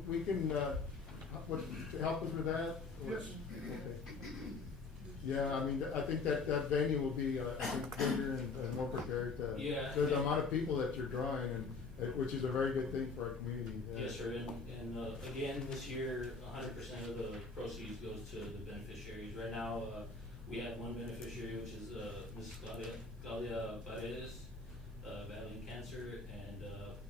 we can, help us with that? Yes. Okay. Yeah, I mean, I think that venue will be, I think, bigger and more prepared to. Yeah. The amount of people that you're drawing which is a very good thing for our community. Yes, sir, and again, this year, 100% of the proceeds goes to the beneficiaries. Right now, we have one beneficiary, which is, Ms. Claudia Paredes, battling cancer, and,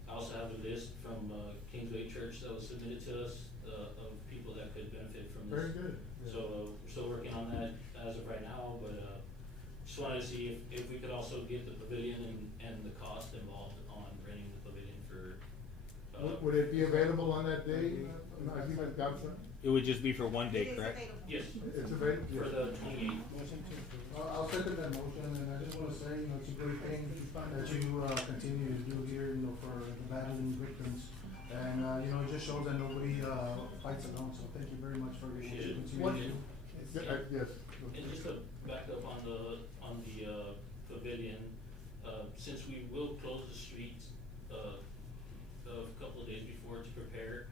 I also have a list from, Kingsway Church that was submitted to us, of people that could benefit from this. Very good. Yeah. So, we're still working on that as of right now, but, just wanted to see if we could also get the pavilion and the cost involved on renting the pavilion for. Would it be available on that day? I think I've got some. It would just be for one day, correct? Yes. It's available. For the 28th. I'll second that motion, and I just wanna say, it's a great thing that you, continue to do here, for the battling victims. And, it just shows that nobody, fights alone, so thank you very much for your Appreciate it. continued. Yes. And just to back up on the pavilion, since we will close the streets, a couple of days before to prepare,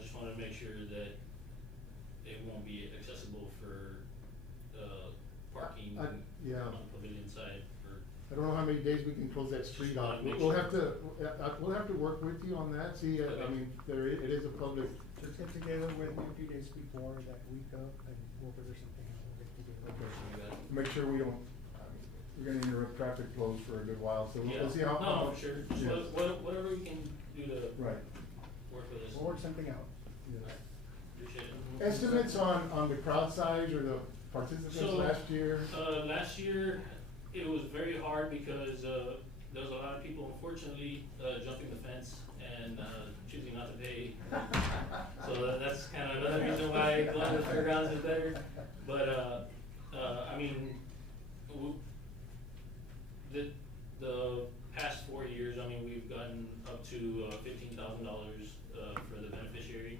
just wanna make sure that it won't be accessible for, parking Yeah. on the pavilion side for. I don't know how many days we can close that street off. We'll have to work with you on that, see, I mean, it is a public. Just get together with me a few days before that week up and we'll figure something out, we'll get together. Okay. Make sure we don't, we're gonna interrupt traffic flows for a good while, so we'll see how. No, sure, just Yes. whatever we can do to. Right. Work with us. We'll work something out. Yes. Appreciate it. Estimates on the crowd size or the participants So, last year? Last year, it was very hard because, there was a lot of people, unfortunately, jumping the fence and, choosing not to pay. So that's kind of another reason why going to the fairgrounds is better. But, I mean, the past 4 years, I mean, we've gotten up to, $15,000, for the beneficiary.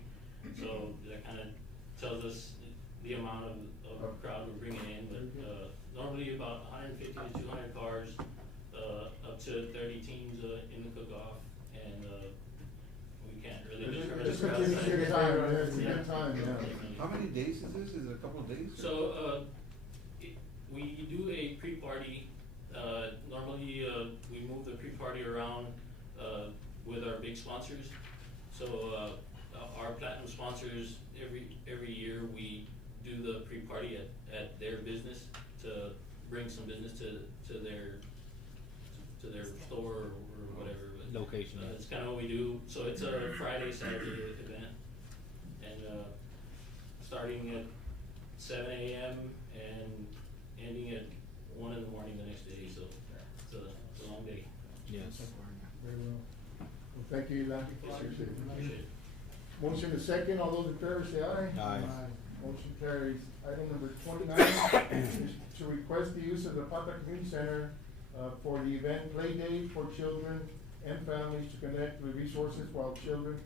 So that kind of tells us the amount of crowd we're bringing in, but, normally about 150 to 200 cars, up to 30 teams, in the cook-off, and, we can't really determine the crowd size. It's a good time, yeah, it's a good time, yeah. Definitely. How many days is this? Is it a couple of days? So, we do a pre-party, normally, we move the pre-party around, with our big sponsors. So, our platinum sponsors, every year, we do the pre-party at their business to bring some business to their store or whatever. But, Location. it's kinda what we do, so it's a Friday, Saturday event. And, starting at 7 AM and ending at 1 in the morning the next day, so it's a long day. Yes. Very well. Well, thank you, Eli. Yes, sir. Appreciate it. Appreciate it. Motion is second, all those in favor say aye. Aye. Motion carries. Item number 29 is to request the use of the Zapata Community Center, for the event Play Day for children and families to connect with resources while children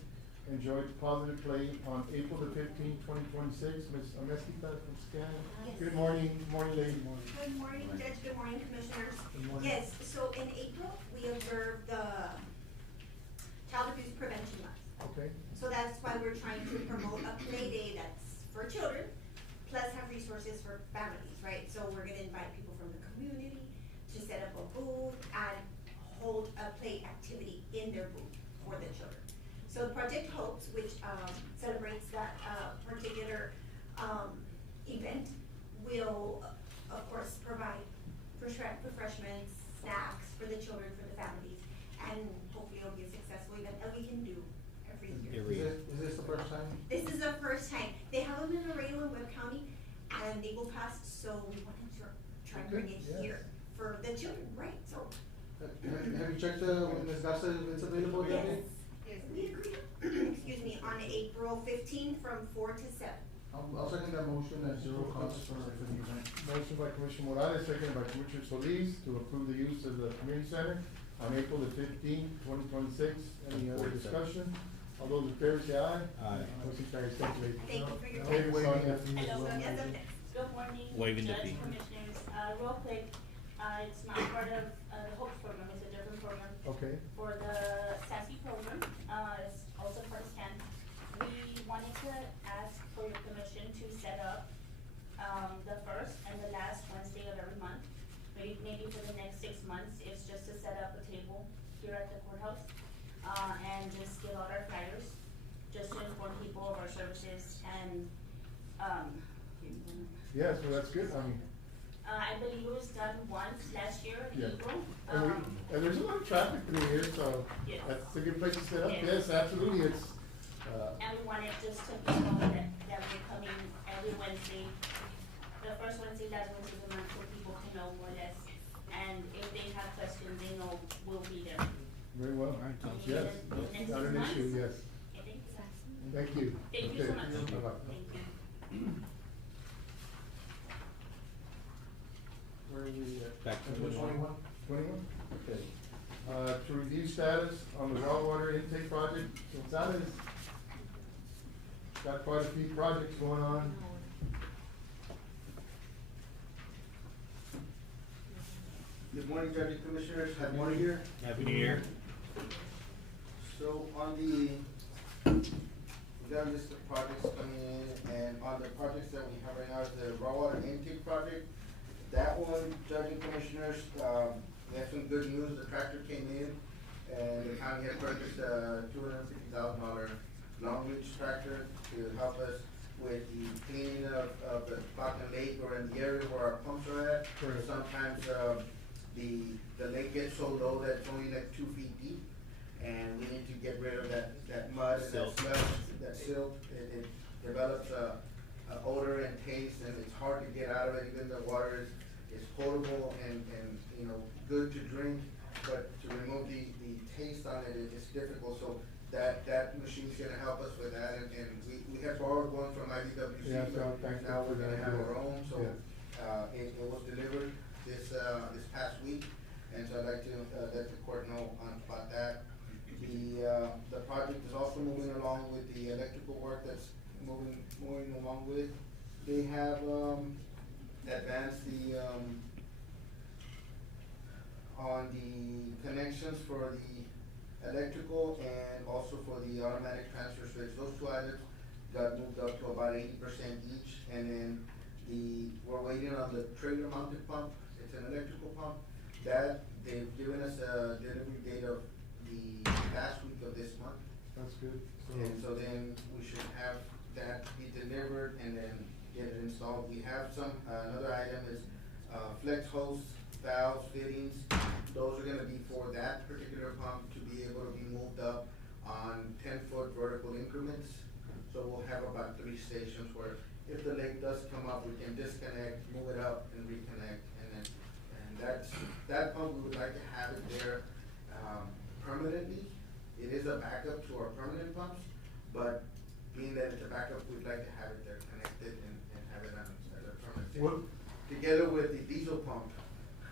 enjoy positive play on April the 15th, 2026. Ms. Amesquita from SCAN. Yes. Good morning, lady. Good morning, Judge, good morning, Commissioners. Good morning. Yes, so in April, we observed the Child Abuse Prevention Month. Okay. So that's why we're trying to promote a play day that's for children, plus have resources for families, right? So we're gonna invite people from the community to set up a booth and hold a play activity in their booth for the children. So Project Hopes, which celebrates that particular event, will of course provide refreshments, snacks for the children, for the families, and hopefully it'll be a successful event that we can do every year. Is this the first time? This is the first time. They have them in Laredo and Webb County, and they go past, so we wanted to try and bring it Yes. here for the children, right? So, Have you checked, when Ms. Garza, if it's available that day? yes, we agreed, excuse me, on April 15th from 4 to 7. I'll second that motion at zero cost for the event. Motion by Commissioner Morales, seconded by Commissioner Solis to approve the use of the community center on April the 15th, 2026. Any other discussion? All those in favor say aye. Aye. Motion carries. Thank you, ladies. Thank you for your Okay, time. Sonia. Hello. Yes, okay. Good morning, Waiving the Judge, fee. Commissioners. Real quick, it's not part of the HOPE program, it's a different program. Okay. For the SASE program, it's also part of SCAN. We wanted to ask for your permission to set up the first and the last Wednesday of every month. Maybe for the next 6 months, it's just to set up a table here at the courthouse and just give out our flyers, just to inform people of our services and Yes, well, that's good. I mean, I believe it was done once last year in yeah. April. And there's a lot of traffic through here, so Yes. that's a good place to set up. Yes. Yes, absolutely. It's, And we wanted just to be known that we're coming every Wednesday, the first Wednesday, last Wednesday of the month, so people can know more or less. And if they have questions, they know we'll be there. very well. Yes, Next not an month? issue, yes. Okay, Thank you. Thank you so Okay. much. Bye-bye. Thank you. Where are we at? Back to Number 21? 21? Okay. To review status on the raw water intake project, Gonzalez got quite a few projects going on. Good morning, Judge and Commissioners. Happy New Year. Happy New Year. So on the, we got a list of projects coming in, and on the projects that we have right now is the raw water intake project. That one, Judge and Commissioners, we have some good news. The tractor came in, and the county had purchased a $250,000 long reach tractor to help us with the cleaning of the Bakken Lake or in the area where our pumps are at. Correct. Sometimes, the lake gets so low that it's only like 2 feet deep, and we need to get rid of that mud and that Silt. sludge, that silt. It develops a odor and taste, and it's hard to get out of it. Even the water is potable and, you know, good to drink, but to remove the taste on it, it's difficult. So that machine's gonna help us with that, and we have borrowed one from IBWC, Yeah, so but thank you now we're for gonna that, have yeah. our own, so, Yeah. it was delivered this past week, and so I'd like to, let the court know about that. The project is also moving along with the electrical work that's moving along with. They have, advanced on the connections for the electrical and also for the automatic transfer switch. Those two items got moved up to about 80% each, and then we're waiting on the trailer mounted pump. It's an electrical pump. That, they've given us a delivery date of the last week of this month. That's good. And so then we should have that be delivered and then get it installed. We have some, another item is, flex hose, valves, fittings. Those are gonna be for that particular pump to be able to be moved up on 10-foot vertical increments. So we'll have about 3 stations where if the lake does come up, we can disconnect, move it up and reconnect. And that pump, we would like to have it there, permanently. It is a backup to our permanent pumps, but being that it's a backup, we'd like to have it there connected and have it on as a permanent thing. What? Together with the diesel pump.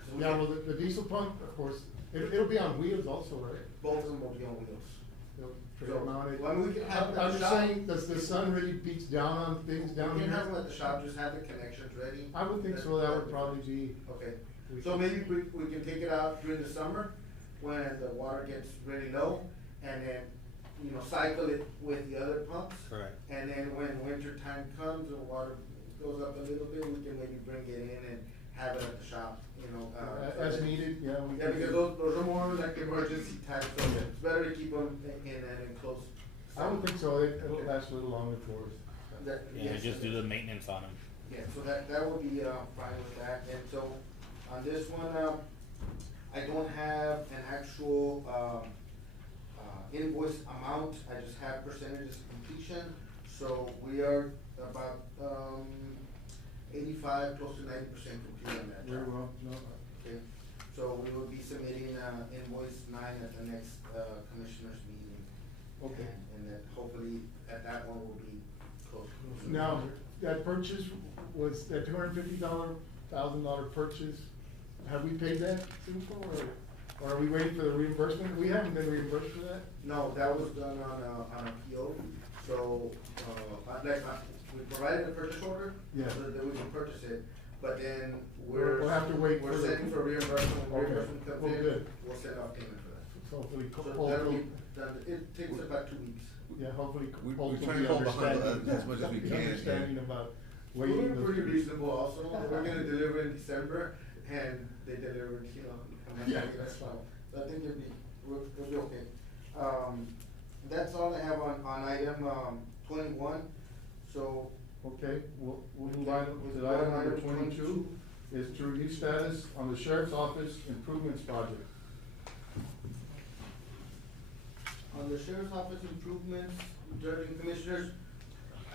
So we Yeah, can- well, the diesel pump, of course, it'll be on wheels also, right? Both of them will be on wheels. They'll trailer mounted. well, we can have them at I'm the just shop. saying, does the sun really beats down on things down We here? can have them at the shop, just have the connections ready. I would think so, that would probably be. Okay, so maybe we can take it out during the summer when the water gets really low, and then, you know, cycle it with the other pumps. Correct. And then when winter time comes, the water goes up a little bit, we can maybe bring it in and have it at the shop, you know. As needed, yeah. we Yeah, can- because those are more like emergency type, so it's better to keep them in an enclosed. I would think so, it'll last a little longer for us. Yeah, Yes. just do the maintenance on them. Yeah, so that will be, fine with that, and so, on this one, I don't have an actual, invoice amount, I just have percentages of completion, so we are about, 85, close to 90% complete on that. Very well, no, Okay, so we will be submitting, invoice 9 at the next, commissioners meeting. Okay. And then hopefully, at that one, we'll be close. Now, that purchase was that $250,000 purchase, have we paid that, Cinco, or Or are we waiting for the reimbursement? We haven't been reimbursed for that? No, that was done on a PO, so, we provided a purchase order. Yeah. So that we can purchase it, but then We'll have to wait for We're the- sending for reimbursement, when Okay. reimbursement comes Well, in, good. we'll send off payment for that. So hopefully, So that'll hopefully, be done, it takes about 2 weeks. yeah, hopefully, We're hopefully trying to hold behind understanding- as much as we can, yeah. Understanding about We're waiting. those pretty 2 weeks. reasonable also, we're gonna deliver in December, and they delivered, a month Yeah, later, that's fine. So I think we'll be okay. That's all I have on item, 21, so. Okay, we'll move on to item number 22, is to review status on the sheriff's office improvements project. On the sheriff's office improvements, Judge and Commissioners,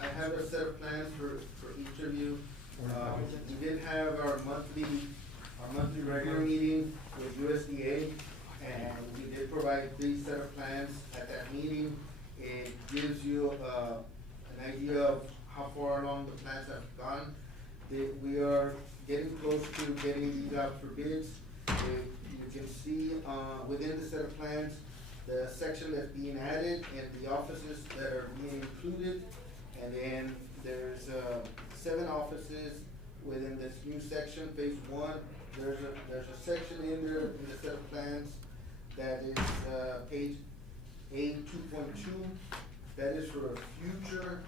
I have a set of plans for each of you. We did have our monthly regular meeting with USDA, and we did provide 3 set of plans at that meeting. It gives you, an idea of how far along the plans have gone. We are getting close to getting these out for bids. You can see, within the set of plans, the section that's being added and the offices that are being included. And then there's, 7 offices within this new section, phase 1. There's a section in there in the set of plans that is, page A 2.2. That is for a future,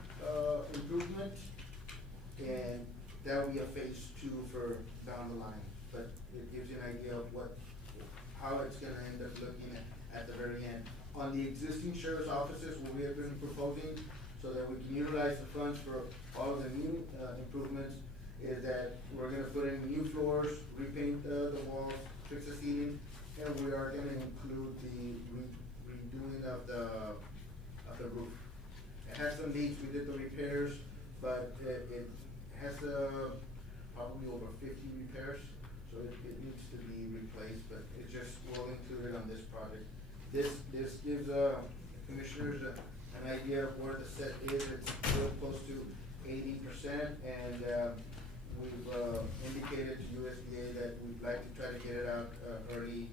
improvement. And that will be a phase 2 for down the line. But it gives you an idea of how it's gonna end up looking at the very end. On the existing sheriff's offices, what we have been proposing, so that we can utilize the funds for all of the new, improvements, is that we're gonna put in new floors, repaint the walls, fix the ceiling, and we are gonna include the redoing of the roof. It has some leaks, we did the repairs, but it has, probably over 50 repairs, so it needs to be replaced, but it's just, we'll include it on this project. This gives, commissioners an idea of where the set is. It's real close to 80%, and, we've, indicated to USDA that we'd like to try to get it out, early,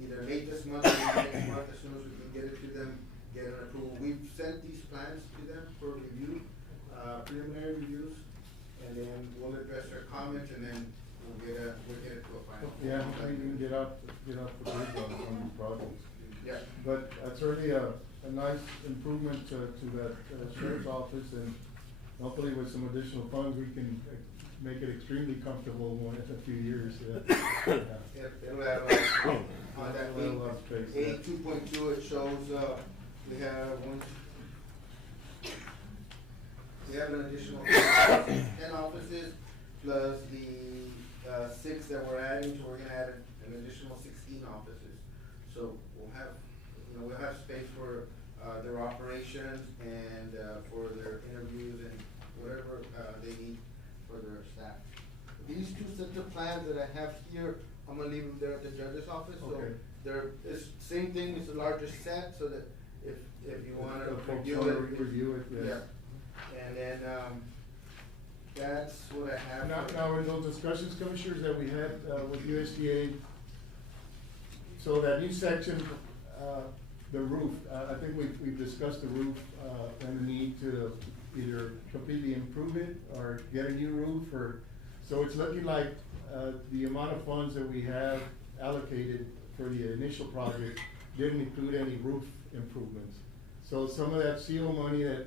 either late this month or next month, as soon as we can get it to them, get an approval. We've sent these plans to them for review, preliminary reviews, and then we'll address their comments, and then we'll get it to a final. Yeah, hopefully we can get out the bid on these projects. Yeah. But certainly a nice improvement to that sheriff's office, and hopefully with some additional funds, we can make it extremely comfortable in a few years. It'll have, on that A 2.2, it shows, we have an additional 10 offices, plus the 6 that we're adding, so we're gonna add an additional 16 offices. So we'll have space for, their operations and, for their interviews and whatever, they need for their staff. These 2 sets of plans that I have here, I'm gonna leave them there at the judge's office, so Okay. it's same thing, it's a larger set, so that if you wanna The folks review wanna it. review it, yes. Yeah. And then, that's what I have. Now, in those discussions, commissioners, that we had, with USDA, so that new section, the roof, I think we've discussed the roof, and the need to either completely improve it or get a new roof, so it's looking like, the amount of funds that we have allocated for the initial project didn't include any roof improvements. So some of that CO money that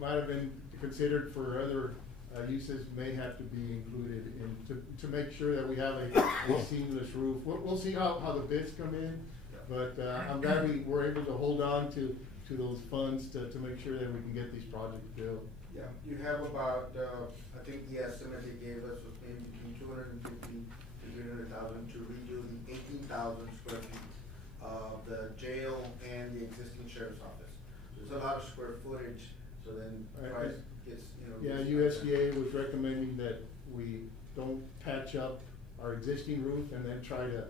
might have been considered for other, uses may have to be included to make sure that we have a seamless roof. We'll see how the bids come in, but, I'm glad we were able to hold on to those funds to make sure that we can get these projects built. Yeah, you have about, I think the estimate they gave us was maybe between 250 to 300,000 to redo the 18,000 square feet of the jail and the existing sheriff's office. There's a lot of square footage, so then price gets, Yeah, USDA was recommending that we don't patch up our existing roof and then try to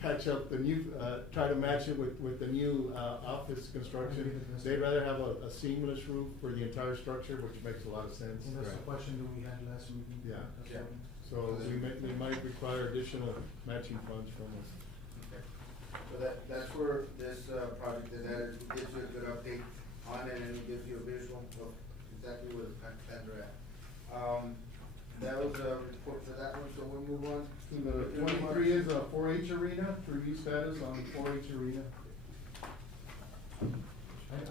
patch up the new, try to match it with the new, office construction. They'd rather have a seamless roof for the entire structure, which makes a lot of sense. And that's the question that we had last meeting. Yeah. That's what- So they might require additional matching funds from us. Okay. So that's where this, project is at, it gives you a good update on it, and it gives you a visual of exactly where the plans are at. That was a report for that one, so we'll move on. The 23 is a 4-H arena, review status on 4-H arena.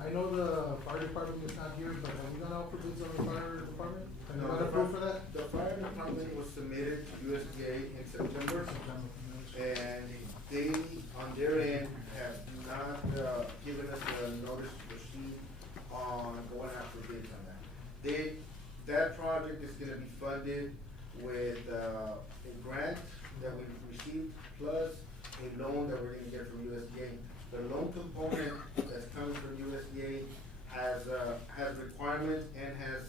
I know the fire department is not here, but have we gone out for bids on the fire department? Have you got approved for that? The fire department was submitted to USDA in September, and they, on their end, have not, given us a notice to proceed on going after bids on that. That project is gonna be funded with, a grant that we received, plus a loan that we're gonna get from USDA. The loan component that's coming from USDA has requirements and has,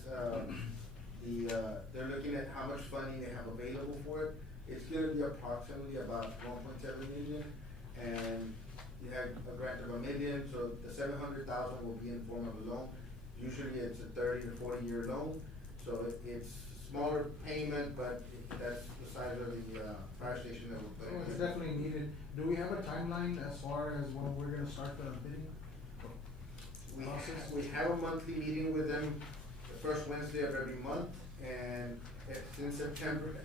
they're looking at how much funding they have available for it. It's gonna be approximately about 1.7 million, and you have a grant of $1 million, so the 700,000 will be in form of a loan. Usually it's a 30 to 40-year loan, so it's smaller payment, but that's the size of the, fire station that we're putting in. It's definitely needed. Do we have a timeline as far as when we're gonna start the bidding? We have a monthly meeting with them, the first Wednesday of every month, and since September,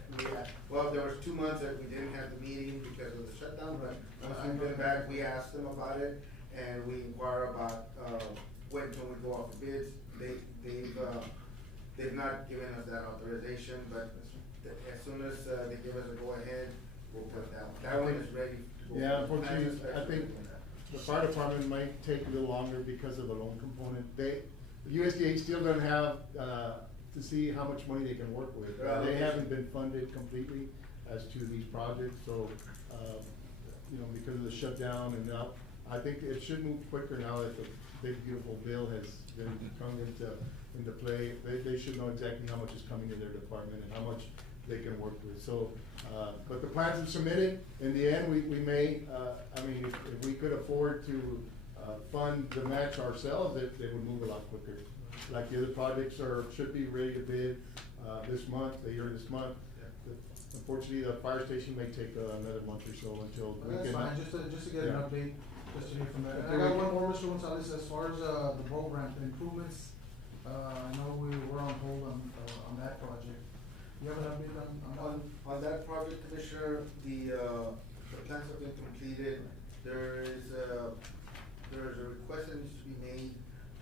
well, there was 2 months that we didn't have the meeting because of the shutdown, but once we've been back, we asked them about it, and we inquire about, when can we go off the bids. They've not given us that authorization, but as soon as, they give us a go-ahead, we'll put that one. That one is ready to go. Yeah, unfortunately, I think the fire department might take a little longer because of the loan component. USDA still doesn't have, to see how much money they can work with. They haven't been funded completely as to these projects, so, because of the shutdown and now, I think it should move quicker now that the big beautiful bill has been come into play. They should know exactly how much is coming to their department and how much they can work with. So, but the plans are submitted. In the end, we may, if we could afford to fund the match ourselves, they would move a lot quicker. Like the other projects should be ready to bid this month, this month. Unfortunately, the fire station may take another month or so until we That's can. fine, just to get an update, just to hear from that. And I got one more, Mr. Gonzalez, as far as, the program, the improvements, I know we were on hold on that project. You have an update On that project, Commissioner, the plans have been completed. There is a request that needs to be made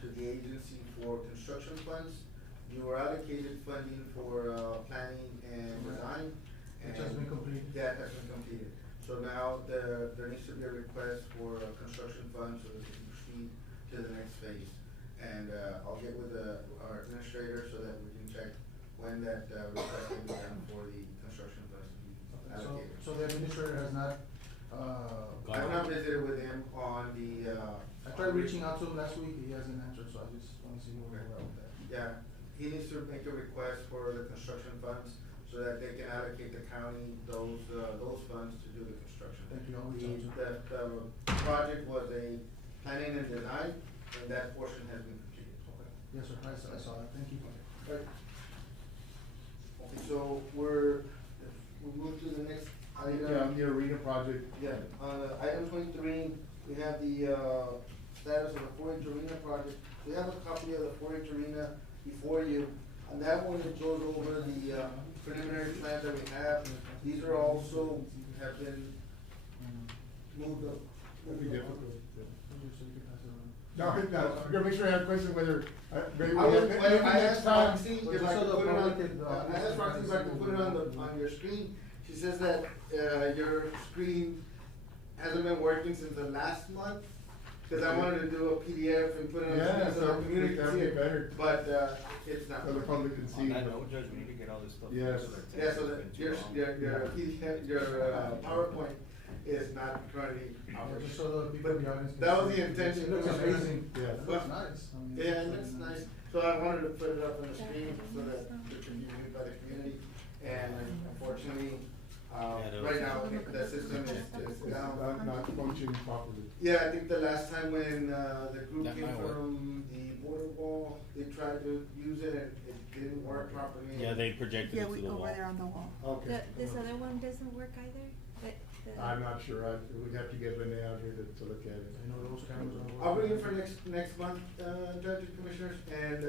to the agency for construction funds. You were allocated funding for, planning and design. Which has been completed. That has been completed. So now there needs to be a request for construction funds so that we can proceed to the next phase. And, I'll get with our administrator so that we can check when that, request can be done for the construction funds to be allocated. So the administrator has not, I've not visited with him on the, I tried reaching out to him last week, he hasn't answered, so I just wanna see where we're at with that. Yeah, he needs to make a request for the construction funds so that they can allocate the county those funds to do the construction. Thank you, I'll reach out to him. The project was a planning and design, and that portion has been completed. Okay. Yes, sir, I saw that, thank you. Right. Okay, so we move to the next item. The arena project. Yeah, item 23, we have the, status of the 4-H arena project. We have a copy of the 4-H arena before you. On that one, it goes over the, preliminary plans that we have. These are also, have been moved up. That'd be difficult. No, I'm gonna make sure I have a question whether, maybe I next asked time. Roxy if I could put it on, I asked Roxy if I could put it on your screen. She says that, your screen hasn't been working since the last month. Cause I wanted to do a PDF and put it on the screen so the community can see it. Better. But, it's not. So the public can see. On that note, Judge, we need to get all this stuff. Yes. Yeah, so that your PDF, your PowerPoint is not currently. Just so the people in the audience can That was see. the intention. It looks amazing. Yeah. It looks nice. I mean, Yeah, it looks nice. So I wanted to put it up on the screen so that it can be viewed by the community. And unfortunately, right now, the system is down. Not functioning properly. Yeah, I think the last time when, the group came from the border wall, they tried to use it and it didn't work properly. Yeah, they projected it to the wall. Over there on the wall. Okay. This other one doesn't work either? I'm not sure, we'd have to get Renee out here to look at it. I know those cameras are. I'll bring it for next month, Judge and Commissioners, and,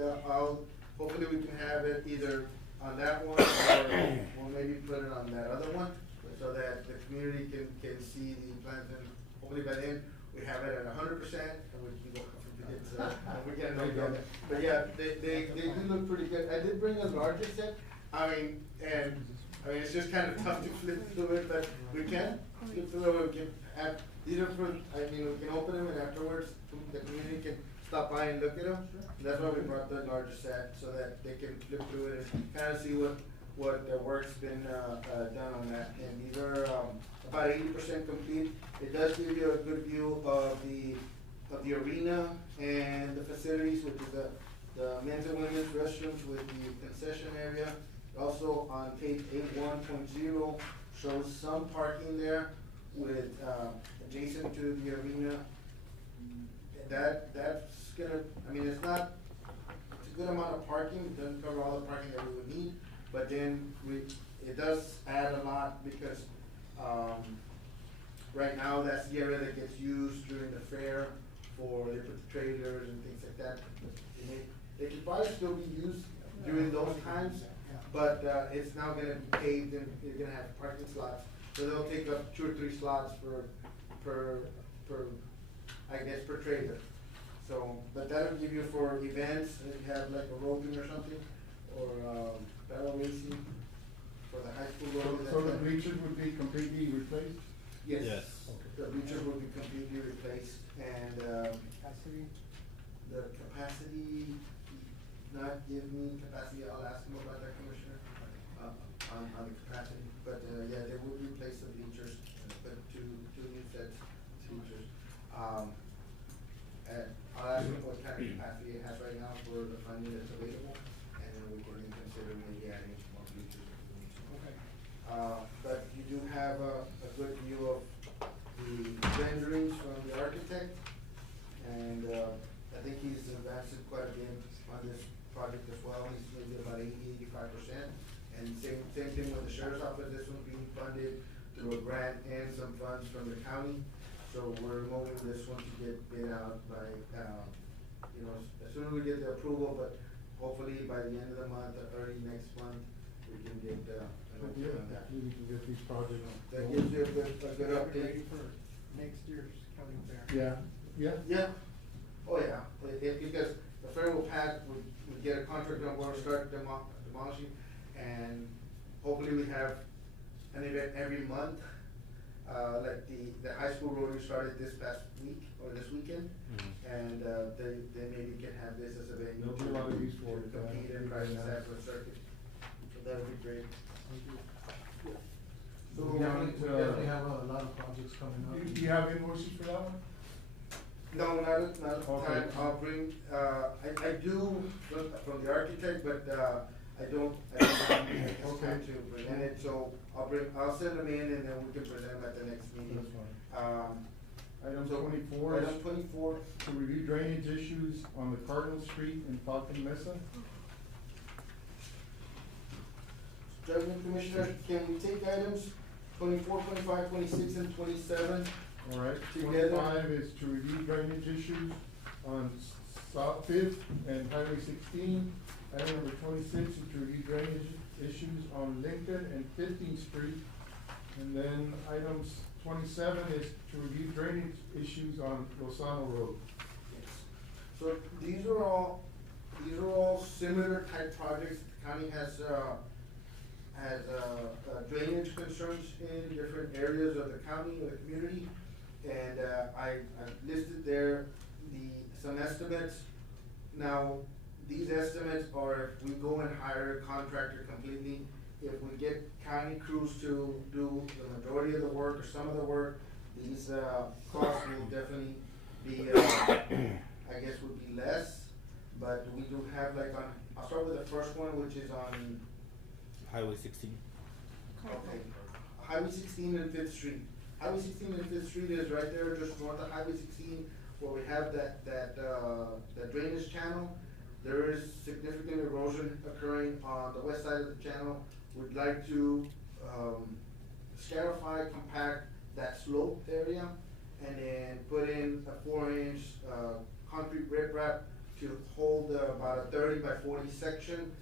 hopefully we can have it either on that one, or maybe put it on that other one, so that the community can see the plans, and hopefully by then, we have it at 100%, and we can go from it, we can know that. But yeah, they do look pretty good. I did bring a larger set, it's just kind of tough to flip through it, but we can flip through it, we can have, these are for, we can open them, and afterwards, the community can stop by and look at them. That's why we brought the larger set, so that they can flip through it and kind of see what the work's been, done on that. And these are, about 80% complete. It does give you a good view of the arena and the facilities, which is the men's and women's restrooms with the concession area. Also on page 81.0 shows some parking there with, adjacent to the arena. That's gonna, it's not, it's a good amount of parking, it doesn't cover all the parking that we would need, but then it does add a lot because, right now that's the area that gets used during the fair for, they put the trailers and things like that. They could probably still be used during those times, but, it's now gonna be paved and you're gonna have parking slots. So they'll take up 2 or 3 slots per trailer. So, but that'll give you for events, if you have like a roping or something, or, barrel racing for the high school road. So the bleachers would be completely replaced? Yes. Yes. The bleachers will be completely replaced, and, Capacity? the capacity, not give me capacity, I'll ask him about that, Commissioner, on the capacity. But, yeah, they would replace the bleachers, but two new sets of bleachers. And I'll ask him what kind of capacity it has right now for the funding that's available, and then we can consider maybe adding more bleachers if we need to. Okay. But you do have a good view of the renderings from the architect, and, I think he's invested quite a bit on this project as well. He's maybe about 85%. And same thing with the sheriff's office. This one's being funded through a grant and some funds from the county. So we're moving this one to get bid out by, as soon as we get the approval, but hopefully by the end of the month or early next month, we can get, an update on that. We can get these projects. That gives you a good Ready update. for next year's county fair. Yeah. Yeah, oh yeah, because the fair will pass, we get a contract on board, start demolishing, and hopefully we have an event every month. Like the high school Rotary started this past week, or this weekend, and, they maybe can have this as a venue. There'll be a lot of use for it. Compete and try to set a circuit, so that would be great. So we definitely have a lot of projects coming up. Do you have invoices for that one? No, not at the Okay. time. I'll bring, I do from the architect, but, I don't have time to present it, so I'll send them in and then we can present them at the next meeting. That's fine. Item So, 24 is Item 24, to review drainage issues on the Cardinal Street in Falcon Mesa. Judge and Commissioners, can we take items 24, 25, 26, and 27? All right, Together. 25 is to review drainage issues on South Fifth and Highway 16. Item number 26 is to review drainage issues on Lincoln and 15th Street. And then items 27 is to review drainage issues on Lozano Road. Yes. So these are all similar type projects. The county has drainage concerns in different areas of the county or the community. And, I listed there some estimates. Now, these estimates are if we go and hire a contractor completely, if we get county crews to do the majority of the work or some of the work, these, costs will definitely be, I guess would be less. But we do have I'll start with the first one, which is on Highway 16. Okay, Highway 16 and 5th Street. Highway 16 and 5th Street is right there, just north of Highway 16, where we have that drainage channel. There is significant erosion occurring on the west side of the channel. We'd like to, scarify, compact, that sloped area, and then put in a 4-inch, concrete riprap to hold about a 30 by 40 section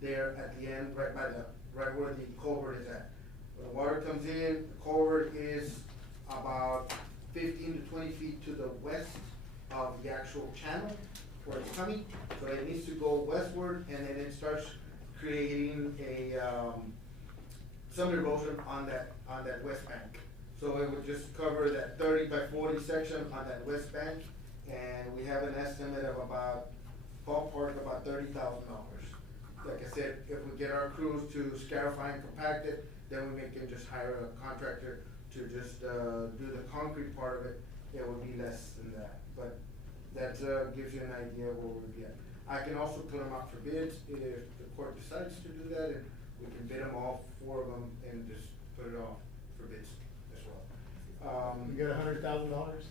there at the end, right where the culvert is at. When the water comes in, the culvert is about 15 to 20 feet to the west of the actual channel where it's coming. So it needs to go westward, and then it starts creating a, some erosion on that west bank. So it would just cover that 30 by 40 section on that west bank, and we have an estimate of about, ballpark, about $30,000. Like I said, if we get our crews to scarify and compact it, then we can just hire a contractor to just, do the concrete part of it. It would be less than that, but that, gives you an idea where we'd be at. I can also put them out for bids if the court decides to do that, and we can bid them all, 4 of them, and just put it off for bids as well. You get $100,000?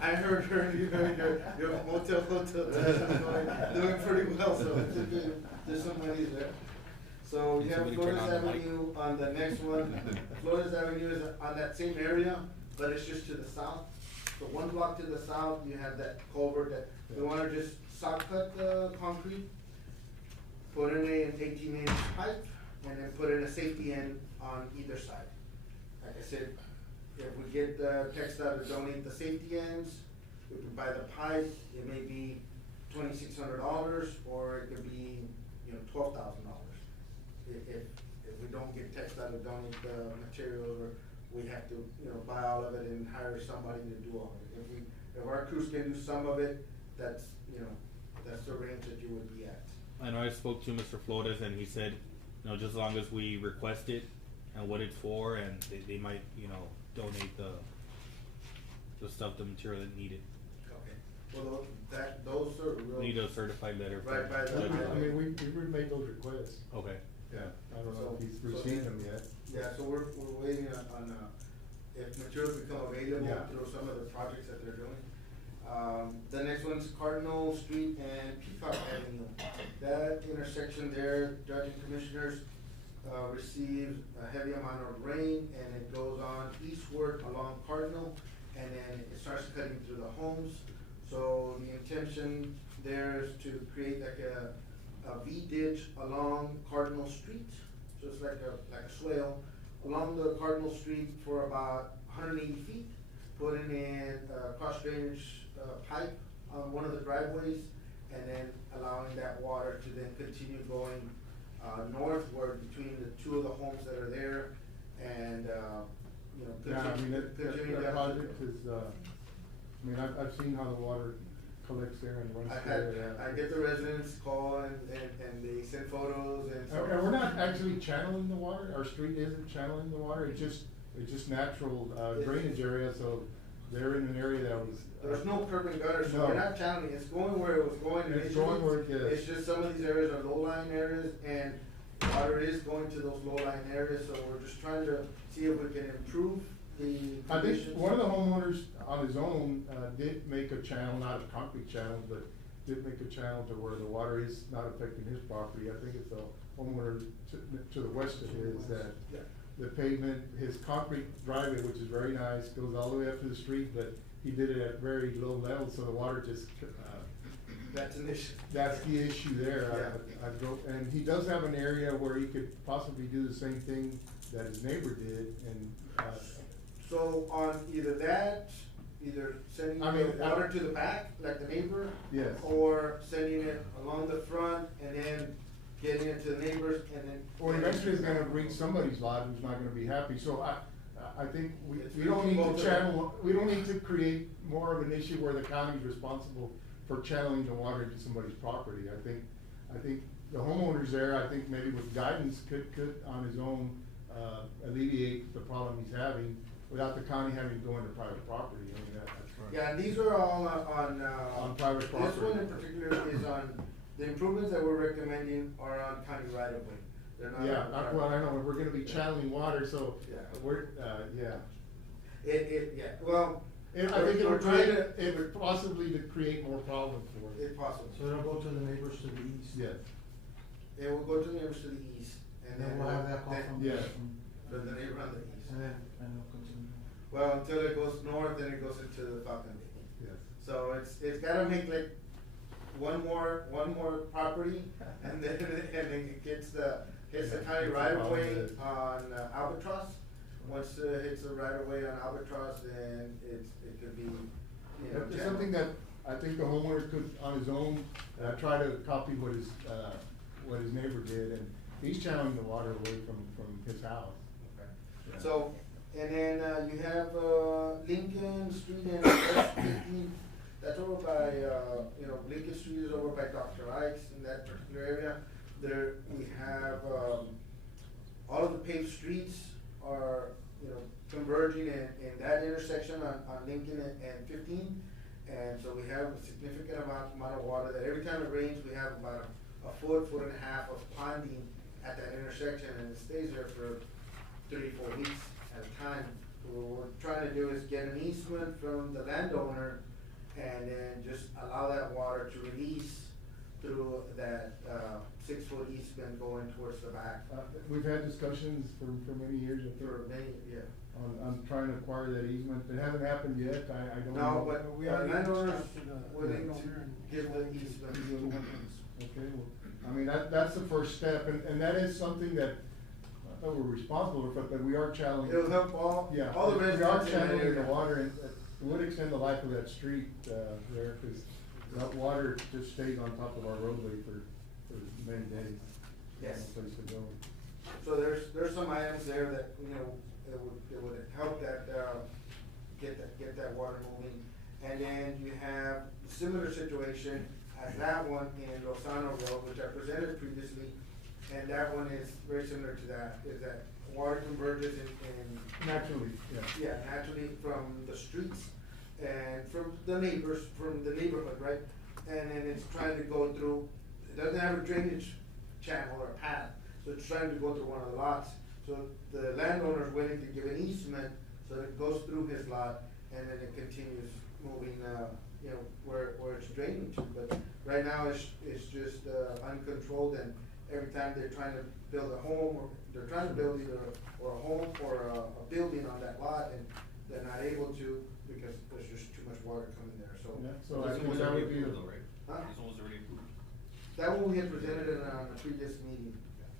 I heard your hotel doing pretty well, so there's some money there. So you have Flores Avenue on the next one. Flores Avenue is on that same area, but it's just to the south. So 1 block to the south, you have that culvert that we wanna just sock cut the concrete, put in an 18-inch pipe, and then put in a safety end on either side. Like I said, if we get TxDOT to donate the safety ends, we can buy the pipe. It may be $2,600, or it could be, $12,000. If we don't get TxDOT to donate the materials, or we have to, buy all of it and hire somebody to do all of it. If our crews can do some of it, that's, that's the range that you would be at. I know I spoke to Mr. Flores, and he said, just as long as we request it and what it's for, and they might, donate the stuff, the material that needed. Okay. Well, those are real. We need a certified letter. Right, by the. I mean, we made those requests. Okay. Yeah, I don't know if he's received them yet. Yeah, so we're waiting on, if materials become available Yeah. through some of the projects that they're doing. The next one's Cardinal Street and Peacock Avenue. That intersection there, Judge and Commissioners, received a heavy amount of rain, and it goes on eastward along Cardinal, and then it starts cutting through the homes. So the intention there is to create like a V-ditch along Cardinal Street. So it's like a swale along the Cardinal Street for about 180 feet, putting in a cross drainage pipe on one of the driveways, and then allowing that water to then continue going northward between the 2 of the homes that are there, and continue that down. project is, I've seen how the water collects there and runs through. I get the residents call and they send photos and. And we're not actually channeling the water. Our street isn't channeling the water. It's just natural drainage area. So they're in an area that was. There's no curb and gutter, so No. we're not channeling. It's going where it was going initially. It's going where it is. It's just some of these areas are low-lying areas, and water is going to those low-lying areas. So we're just trying to see if we can improve the I think conditions. one of the homeowners on his own did make a channel, not a concrete channel, but did make a channel to where the water is not affecting his property. I think it's the homeowner to the west of his that the pavement, his concrete driveway, which is very nice, goes all the way up to the street, but he did it at very low levels, so the water just. That's an issue. That's the issue there. I drove, and he does have an area where he could possibly do the same thing that his neighbor did, and. So on either sending water to the back, like the neighbor. Yes. Or sending it along the front and then getting it to the neighbors and then. Or eventually it's gonna reach somebody's lot who's not gonna be happy, so I think we don't need both to of channel, we don't need to create more of an issue where the county's responsible for channeling the water into somebody's property. I think the homeowners there, I think maybe with guidance could on his own, alleviate the problem he's having without the county having to go into private property. I mean, that's right. Yeah, and these are all on private property. This one in particular is on, the improvements that we're recommending are on county right of way. They're not. Yeah, well, I know, we're gonna be channeling water, so Yeah. we're, yeah. Well. I think it would possibly to create more problems for it. If possible. So it'll go to the neighbors to the east? Yes. It will go to the neighbors to the east, and then we'll have that call from. Yeah. from the neighbor on the east. And then it'll continue. Well, until it goes north, then it goes into the Falcon Bay. Yes. So it's gotta make like one more property, and then it gets the county right of way on Albatross. Once it hits the right of way on Albatross, then it could be, you know. It's something that I think the homeowner could, on his own, try to copy what his neighbor did, and he's channeling the water away from his house. Okay. Yeah. So, and then, you have, Lincoln Street and West 15th, that's over by, Lincoln Street is over by Dr. Ike's in that particular area. There, we have, all of the paved streets are, converging in that intersection on Lincoln and 15. And so we have a significant amount of water that every time it rains, we have about a foot and a half of ponding at that intersection, and it stays there for 3-4 weeks at a time. What we're trying to do is get an easement from the landowner and then just allow that water to release through that 6-foot easement going towards the back. We've had discussions for many years. For many, yeah. On trying to acquire that easement. It hasn't happened yet. I don't No, know. but we are landowners to the willing to landowner and- give the easement. Okay, well, I mean, that's the first step, and that is something that, we're responsible for, but we are challenging. It'll help all the We are residents in that channeling area. the water, and it would extend the life of that street, there, cause that water just stays on top of our roadway for many days. Yes. No place to go. So there's some items there that, it would help that, get that water moving. And then you have a similar situation as that one in Lozano Road, which I presented previously. And that one is very similar to that, is that water converges in. Naturally, yeah. Yeah, naturally from the streets and from the neighborhood, right? And then it's trying to go through, it doesn't have a drainage channel or a path, so it's trying to go through one of the lots. So the landowner is willing to give an easement, so it goes through his lot, and then it continues moving, where it's draining to. But right now, it's just, uncontrolled, and every time they're trying to build a home, or they're trying to build either a home or a building on that lot, and they're not able to because there's just too much water coming there, so. Yeah, so I This think one's that already would be. approved though, right? Huh? This one was already approved. That one we had presented in a previous meeting,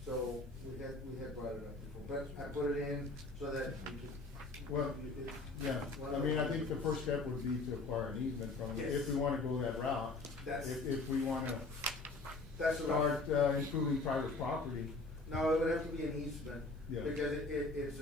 so we had brought it up before, but I put it in so that we could. Well, yeah, I mean, I think the first step would be to acquire an easement from them, Yes. if we wanna go that route. That's- If we wanna That's the route. start, improving private property. No, it would have to be an easement. Yeah. Because it's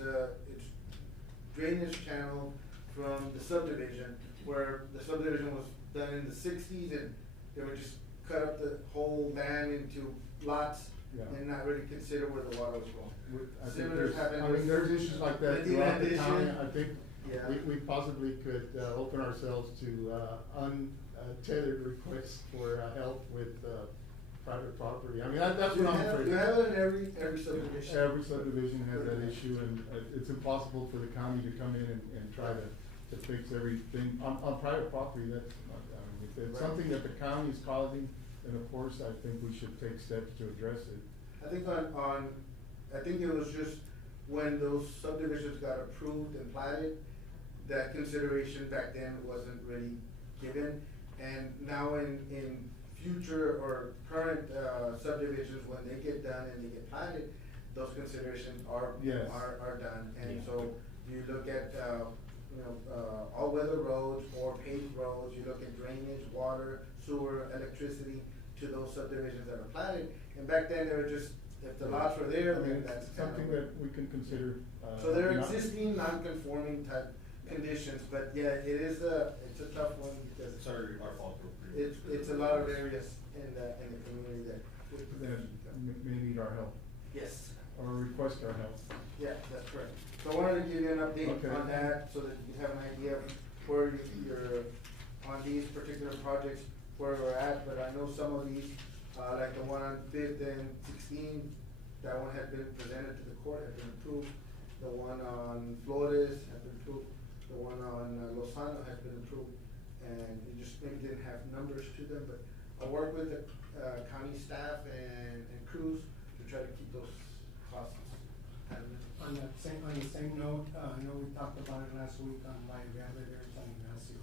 drainage channel from the subdivision, where the subdivision was done in the 60s, and they would just cut up the whole land into lots Yeah. and not really consider where the water was going. I think Similar there's, happened I mean, with there's issues like that Medina throughout the Addition. county. I think Yeah. we possibly could, open ourselves to, untethered requests for, help with, private property. I mean, that's what I'm afraid of. You have it in every subdivision. Every subdivision has that issue, and it's impossible for the county to come in and try to fix everything. On private property, that's not, I mean, if it's Right. something that the county is causing, then of course, I think we should take steps to address it. I think I think it was just when those subdivisions got approved and platted, that consideration back then wasn't really given. And now in future or current, subdivisions, when they get done and they get platted, those considerations are Yes. are done. And so you look at, all-weather roads or paved roads, you look at drainage, water, sewer, electricity to those subdivisions that are platted. And back then, they were just, if the lots were there, I mean, then it's that's. something that we can consider. So they're not- existing non-conforming type conditions, but yeah, it's a tough one because It's our fault. it's a lot of areas in the community that. That may need our help, Yes, or request our help. yeah, that's correct. So I wanted to give you an update Okay. on that, so that you have an idea of where you're, on these particular projects, where we're at, but I know some of these, like the one on Fifth and 16, that one had been presented to the court, had been approved. The one on Flores had been approved, the one on Lozano has been approved, and it just maybe didn't have numbers to them, but I'll work with the, county staff and crews to try to keep those costs. Are on the same note, I know we talked about it last week on my Valley there in San Ignacio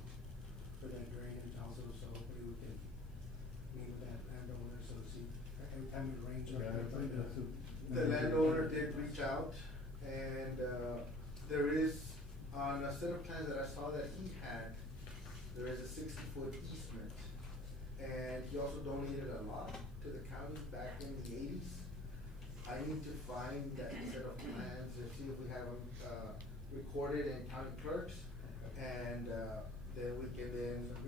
for that drainage also, so hopefully we can meet with that landowner, so see, every time it rains up there. The landowner did reach out, and, there is, on a set of plans that I saw that he had, there is a 60-foot easement. And he also donated a lot to the county back in the 80s. I need to find that set of plans and see if we have them, recorded in county clerks. And, then we can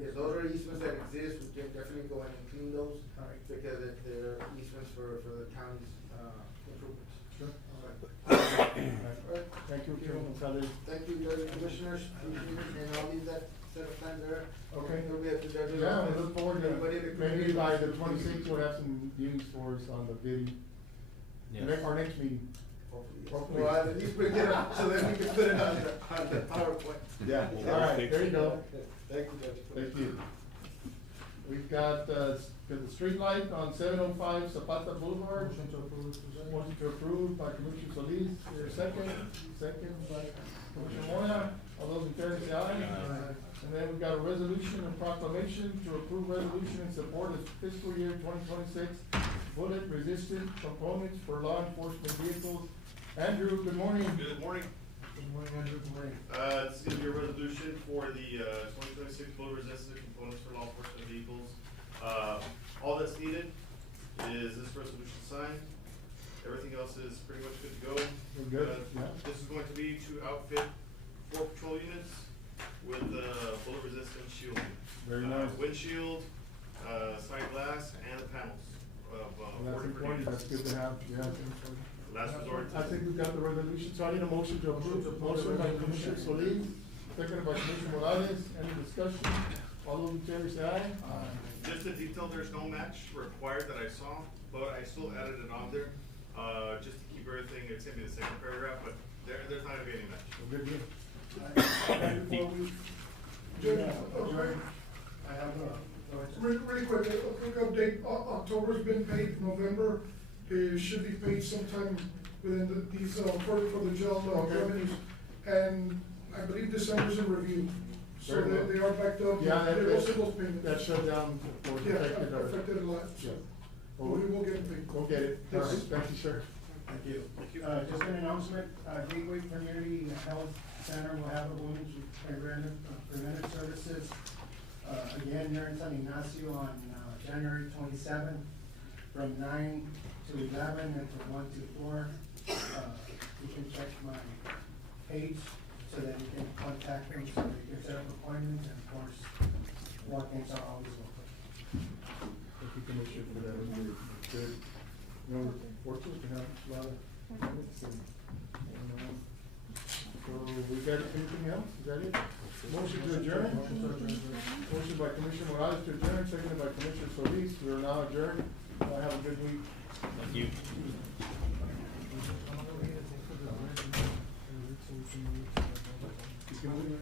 if those are easements that exist, we can definitely go in and clean those. Because they're easements for the county's, improvements. Sure. Alright, thank you, Chairman Gonzalez. Thank you, Judge and Commissioners, and I'll leave that set of plans there. Okay. It'll be at the judge's Yeah, we office. look forward Anybody in to, the maybe community by wants the to- 26th, we'll have some news for us on the bidding. Yes. Our next meeting. Hopefully. Well, at least bring it up, so then we can put it on the PowerPoint. Yeah, all right, there you go. Thank you, Judge. Thank you. We've got, the street light on 705 Zapata Boulevard. Motion to approve, President. Motion to approve by Commissioner Solis, is there a second? Second by Commissioner Moya. All those in favor say aye. Aye. And then we've got a resolution and proclamation to approve resolution in support of fiscal year 2026 bullet resistant components for law enforcement vehicles. Andrew, good morning. Good morning. Good morning, Andrew, good morning. This is gonna be a resolution for the, 2026 bullet resistant components for law enforcement vehicles. All that's needed is this resolution signed. Everything else is pretty much good to go. We're good, yeah. This is going to be to outfit 4 patrol units with, bullet resistant shielding. Very nice. Windshield, side glass, and the panels of, Well, 4 that's different important, units. that's good to have, yeah. Last resort. I think we've got the resolution, so I need a motion to approve. Motion by Commissioner Solis, seconded by Commissioner Morales. Any discussion? All those in favor say aye. Just a detail, there's no match required that I saw, but I still added it on there, just to keep everything, it's gonna be the second paragraph, but there's not gonna be any match. Good deal. Before we, Judge, I have really quick, a quick update, October's been paid, November, it should be paid sometime within these, for the jail Okay. revenues. And I believe December's in review, so Very well. they are backed up. Yeah, They will send those payments. that shut down for Yeah, affected our. affected a lot, so, Yeah. but we will get it paid. We'll get it. All right, Yes. thank you, sir. Thank you. Just an announcement, Gateway Community Health Center will have a women's preventive services, again, here in San Ignacio on, January 27th, from 9 to 11 and from 1 to 4. You can check my page so that you can contact them, so they can set up appointments, and of course, walk-ins are always welcome. Thank you, Commissioner, for that. It was good. You know, we're fortunate to have a lot of comments and, so we got anything else? Is that it? Motion to adjourn? Motion by Commissioner Morales to adjourn, seconded by Commissioner Solis. We are now adjourned. Have a good week. Thank you.